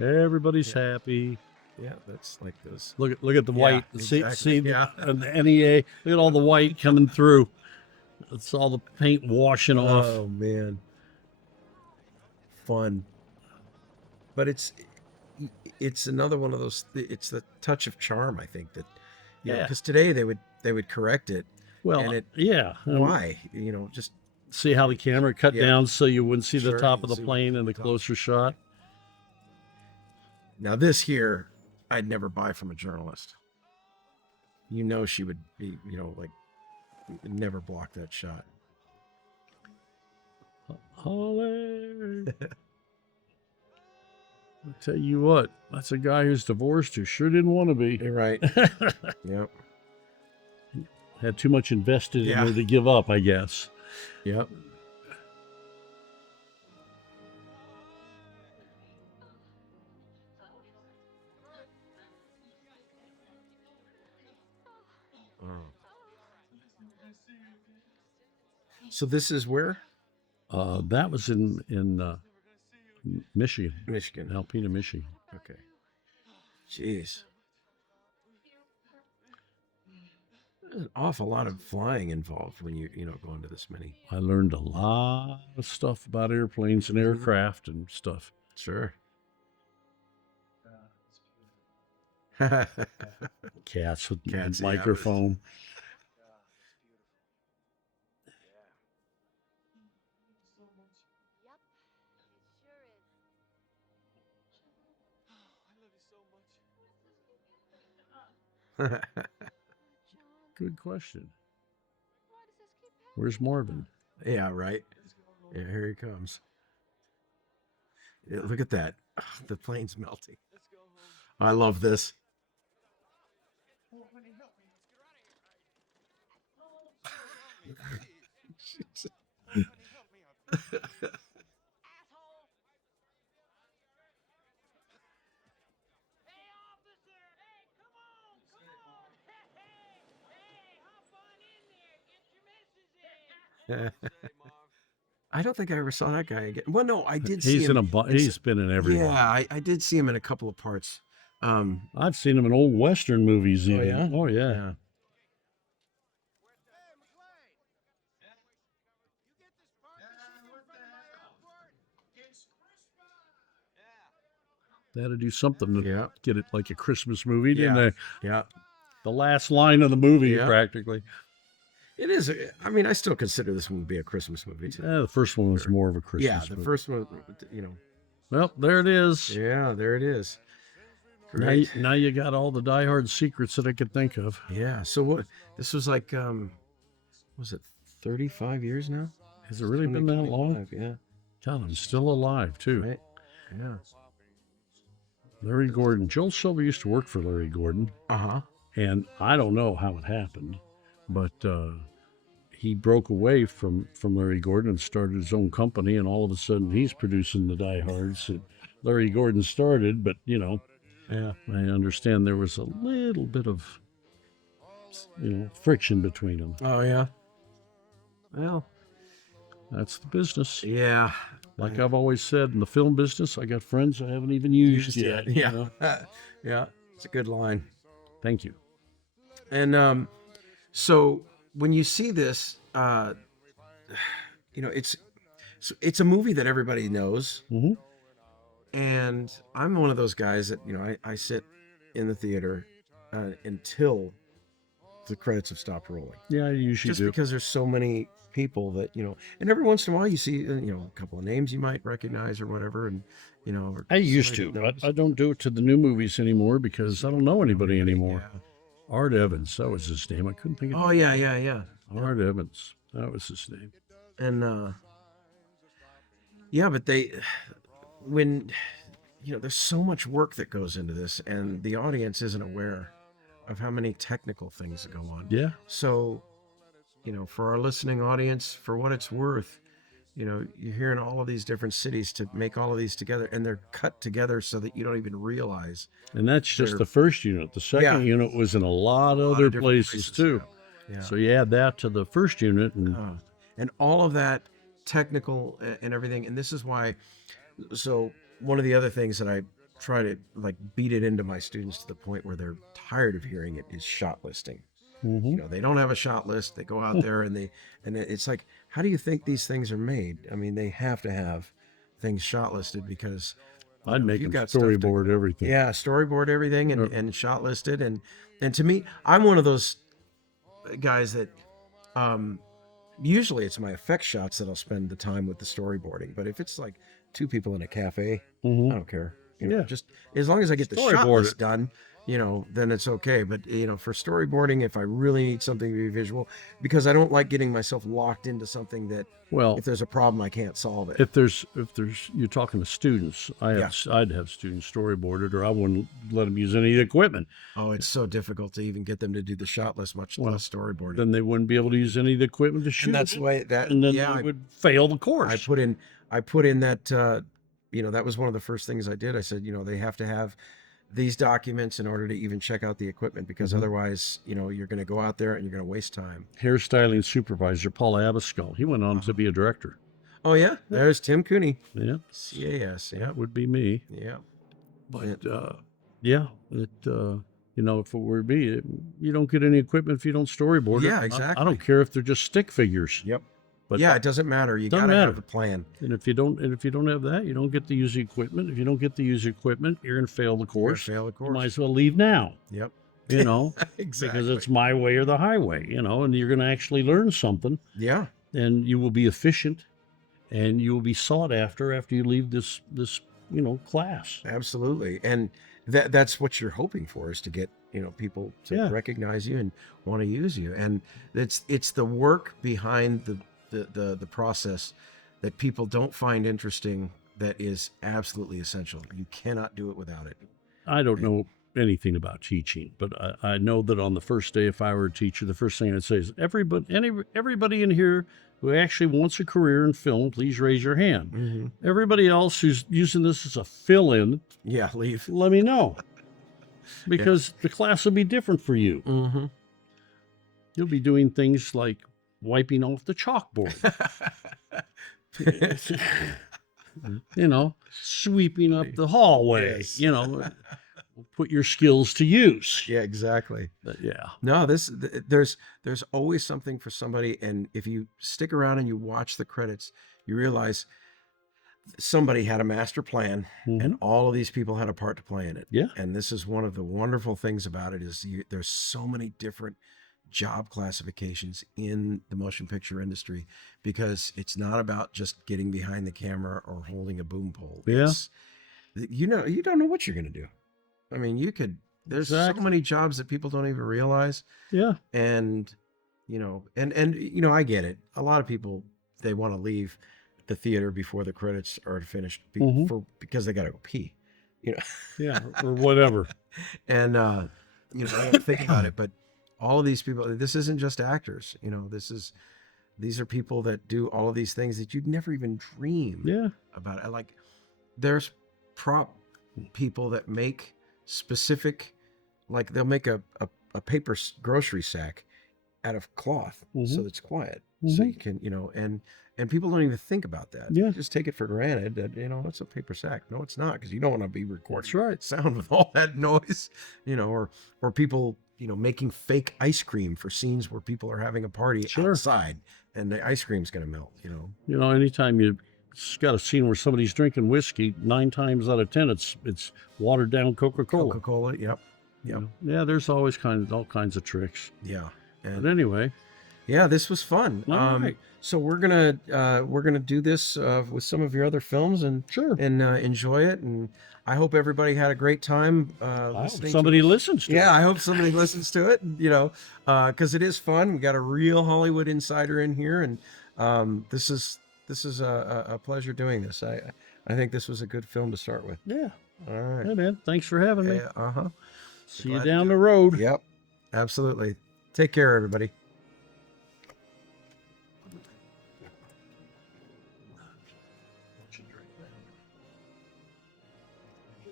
Everybody's happy. Yeah, that's like those. Look at the Yeah, white. exactly. See Yeah. and the NEA. Look at all the white coming through. It's all the paint washing off. Oh man. Fun. But it's another one of those. It's the touch of charm, I think that. Yeah. Because today they would correct it. Well, and it- yeah. Why? Just See how the camera cut Yeah. down so you wouldn't see the Sure, top you of the see plane in the top. closer shot. now this here, I'd never buy from a journalist. She would be, like, never block that shot. Holly. I'll tell you what, that's a guy who's divorced who sure didn't want to be. You're right. Yep. Had too much invested Yeah. in her to give up, I guess. Yep. Oh. So this is where? That was in Michigan, Michigan. Alpena, Michigan. Okay. Jeez. An awful lot of flying involved when you know go into this many. I learned a lot of stuff about airplanes and aircraft and stuff. Sure. Cats with Cats, yeah, microphone. Good question. Where's Marvin? Yeah, right. Yeah, here he comes. Yeah, look at that. The plane's melting. I love this. I don't think I ever saw that guy again. Well, no, I did see He's him. he's been in everyone. Yeah, I did see him in a couple of parts. I've seen him in old Western movies even. yeah? Oh, yeah. Yeah. They had to do something to Yeah. get it like a Christmas movie, didn't Yeah. they? Yeah. The last line of the movie, Yeah. practically. It is. I mean, I still consider this one to be a Christmas movie too. The first one was more of a Christmas Yeah, the movie. first one, you know. Well, there it is. Yeah, there it is. Now you got all the diehard secrets that I could think of. Yeah. So what? This was like, was it 35 years now? Has it really been that long? 25, yeah. God, I'm still alive, too. Right. Yeah. Larry Gordon. Joel Silver used to work for Larry Gordon, and I don't know how it happened, but he broke away from Larry Gordon and started his own company, and all of a sudden he's producing the diehards that Larry Gordon started, but, you know, Yeah. I understand there was a little bit of, friction between them. Oh yeah. Well, That's the business. yeah. Like I've always said, in the film business, I got friends I haven't even used yet. you Yeah. know? Yeah. It's a good line. Thank you. And so when you see this, it's a movie that everybody knows. Mhm. And I'm one of those guys that, I sit in the theater until the credits have stopped rolling. Yeah, I usually Just do. because there's so many people that, and every once in a while you see, a couple of names you might recognize or whatever. And, or I used somebody to, that but knows. I don't do it to the new movies anymore because I don't know anybody anymore. Yeah. Art Evans, that was his name. I couldn't think of Oh, yeah, yeah, yeah. Art Evans, that was his name. And, yeah, but there's so much work that goes into this and the audience isn't aware of how many technical things that go on. Yeah. So, for our listening audience, for what it's worth, you're hearing all of these different cities to make all of these together, and they're cut together so that you don't even realize. And that's just They're- the first unit. The second Yeah. unit was in a lot of lot other of different places, too. Yeah. So you add that to the first unit, and And all of that technical and everything. And this is why. So one of the other things that I try to beat it into my students to the point where they're tired of hearing it is shot listing. They don't have a shot list. They go out there and it's like, how do you think these things are made? I mean, they have to have things shot listed because I'd make you've them got stuff to- storyboard everything. yeah, storyboard everything and shot listed. And to me, I'm one of those guys that usually it's my effect shots that I'll spend the time with the storyboarding. But if it's like two people in a cafe, I don't care. Yeah. Just as long as I get the shot Storyboard list it. done, then it's okay. But for storyboarding, if I really need something to be visual, because I don't like getting myself locked into something that Well, if there's a problem I can't solve it. if there's you're talking to students, I'd have students storyboard it, or I wouldn't let them use any of the equipment. Oh, it's so difficult to even get them to do the shot list, much less storyboarding. Then they wouldn't be able to use any of the equipment to shoot. And that's it, the way that. and then yeah, they would fail the course. I put in that, that was one of the first things I did. I said, they have to have these documents in order to even check out the equipment, because otherwise, you're going to go out there and you're going to waste time. Hairstyling supervisor Paul Abascal. He went on to be a director. Oh yeah, there's Tim Cooney, Yeah, CAS. Yeah, that would be me. yeah. But You know, if it were me, you don't get any equipment if you don't storyboard it. Yeah, I exactly. don't care if they're just stick figures. Yep. But Yeah, it doesn't matter. You doesn't got to have matter. a plan. And if you don't have that, you don't get to use the equipment. If you don't get to use the equipment, you're gonna fail the You're gonna course. fail the You might course. as well leave now. Yep. You know, Exactly. because it's my way or the highway. You know, and you're gonna actually learn something, Yeah. and you will be efficient, and you will be sought after you leave this class. Absolutely. And that's what you're hoping for, is to get, people to Yeah. recognize you and want to use you. And it's the work behind the process that people don't find interesting that is absolutely essential. You cannot do it without it. I don't know anything about teaching, but I know that on the first day, if I were a teacher, the first thing I'd say is, everybody in here who actually wants a career in film, please raise your hand. Mm-hmm. Everybody else who's using this as a fill-in, Yeah, leave. let me know. Because the class will be different for you. Mm-hmm. You'll be doing things like wiping off the chalkboard, sweeping up the hallway, Yes. put your skills to use. Yeah, exactly. But yeah. No, there's always something for somebody, and if you stick around and you watch the credits, you realize somebody had a master plan, and all of these people had a part to play in it. Yeah. And this is one of the wonderful things about it, is there's so many different job classifications in the motion picture industry, because it's not about just getting behind the camera or holding a boom pole. Yeah. You don't know what you're going to do. I mean, there's so many jobs that people don't even realize. Yeah. And, I get it. A lot of people, they want to leave the theater before the credits are finished because they got to go pee, Yeah. Or whatever. And, I don't think about it, but all of these people, this isn't just actors, these are people that do all of these things that you'd never even dream about. Like, there's prop people that make specific, like they'll make a paper grocery sack out of cloth so it's quiet, so you can, and people don't even think about that. Yeah. They just take it for granted that, it's a paper sack. No, it's not, because you don't want to be recording That's right. sound with all that noise, or people, making fake ice cream for scenes where people are having a party outside and the ice cream's going to melt, Anytime you got a scene where somebody's drinking whiskey, 9 times out of 10, it's watered down Coca-Cola. Coca-Cola. Yep. Yeah. There's always all kinds of tricks. Yeah. But anyway. Yeah, this was fun. All right. So we're gonna do this with some of your other films and enjoy it. And I hope everybody had a great time. I hope somebody listens to it. Yeah, I hope somebody listens to it. Because it is fun. We got a real Hollywood insider in here, and this is a pleasure doing this. I think this was a good film to start with. Yeah. All right. Hey, man. Thanks for having me. See you Glad down to the road. Yep. Absolutely. Take care, everybody.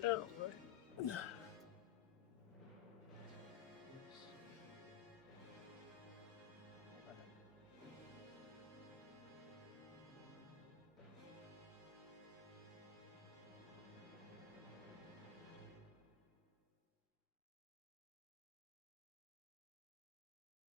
Oh, right.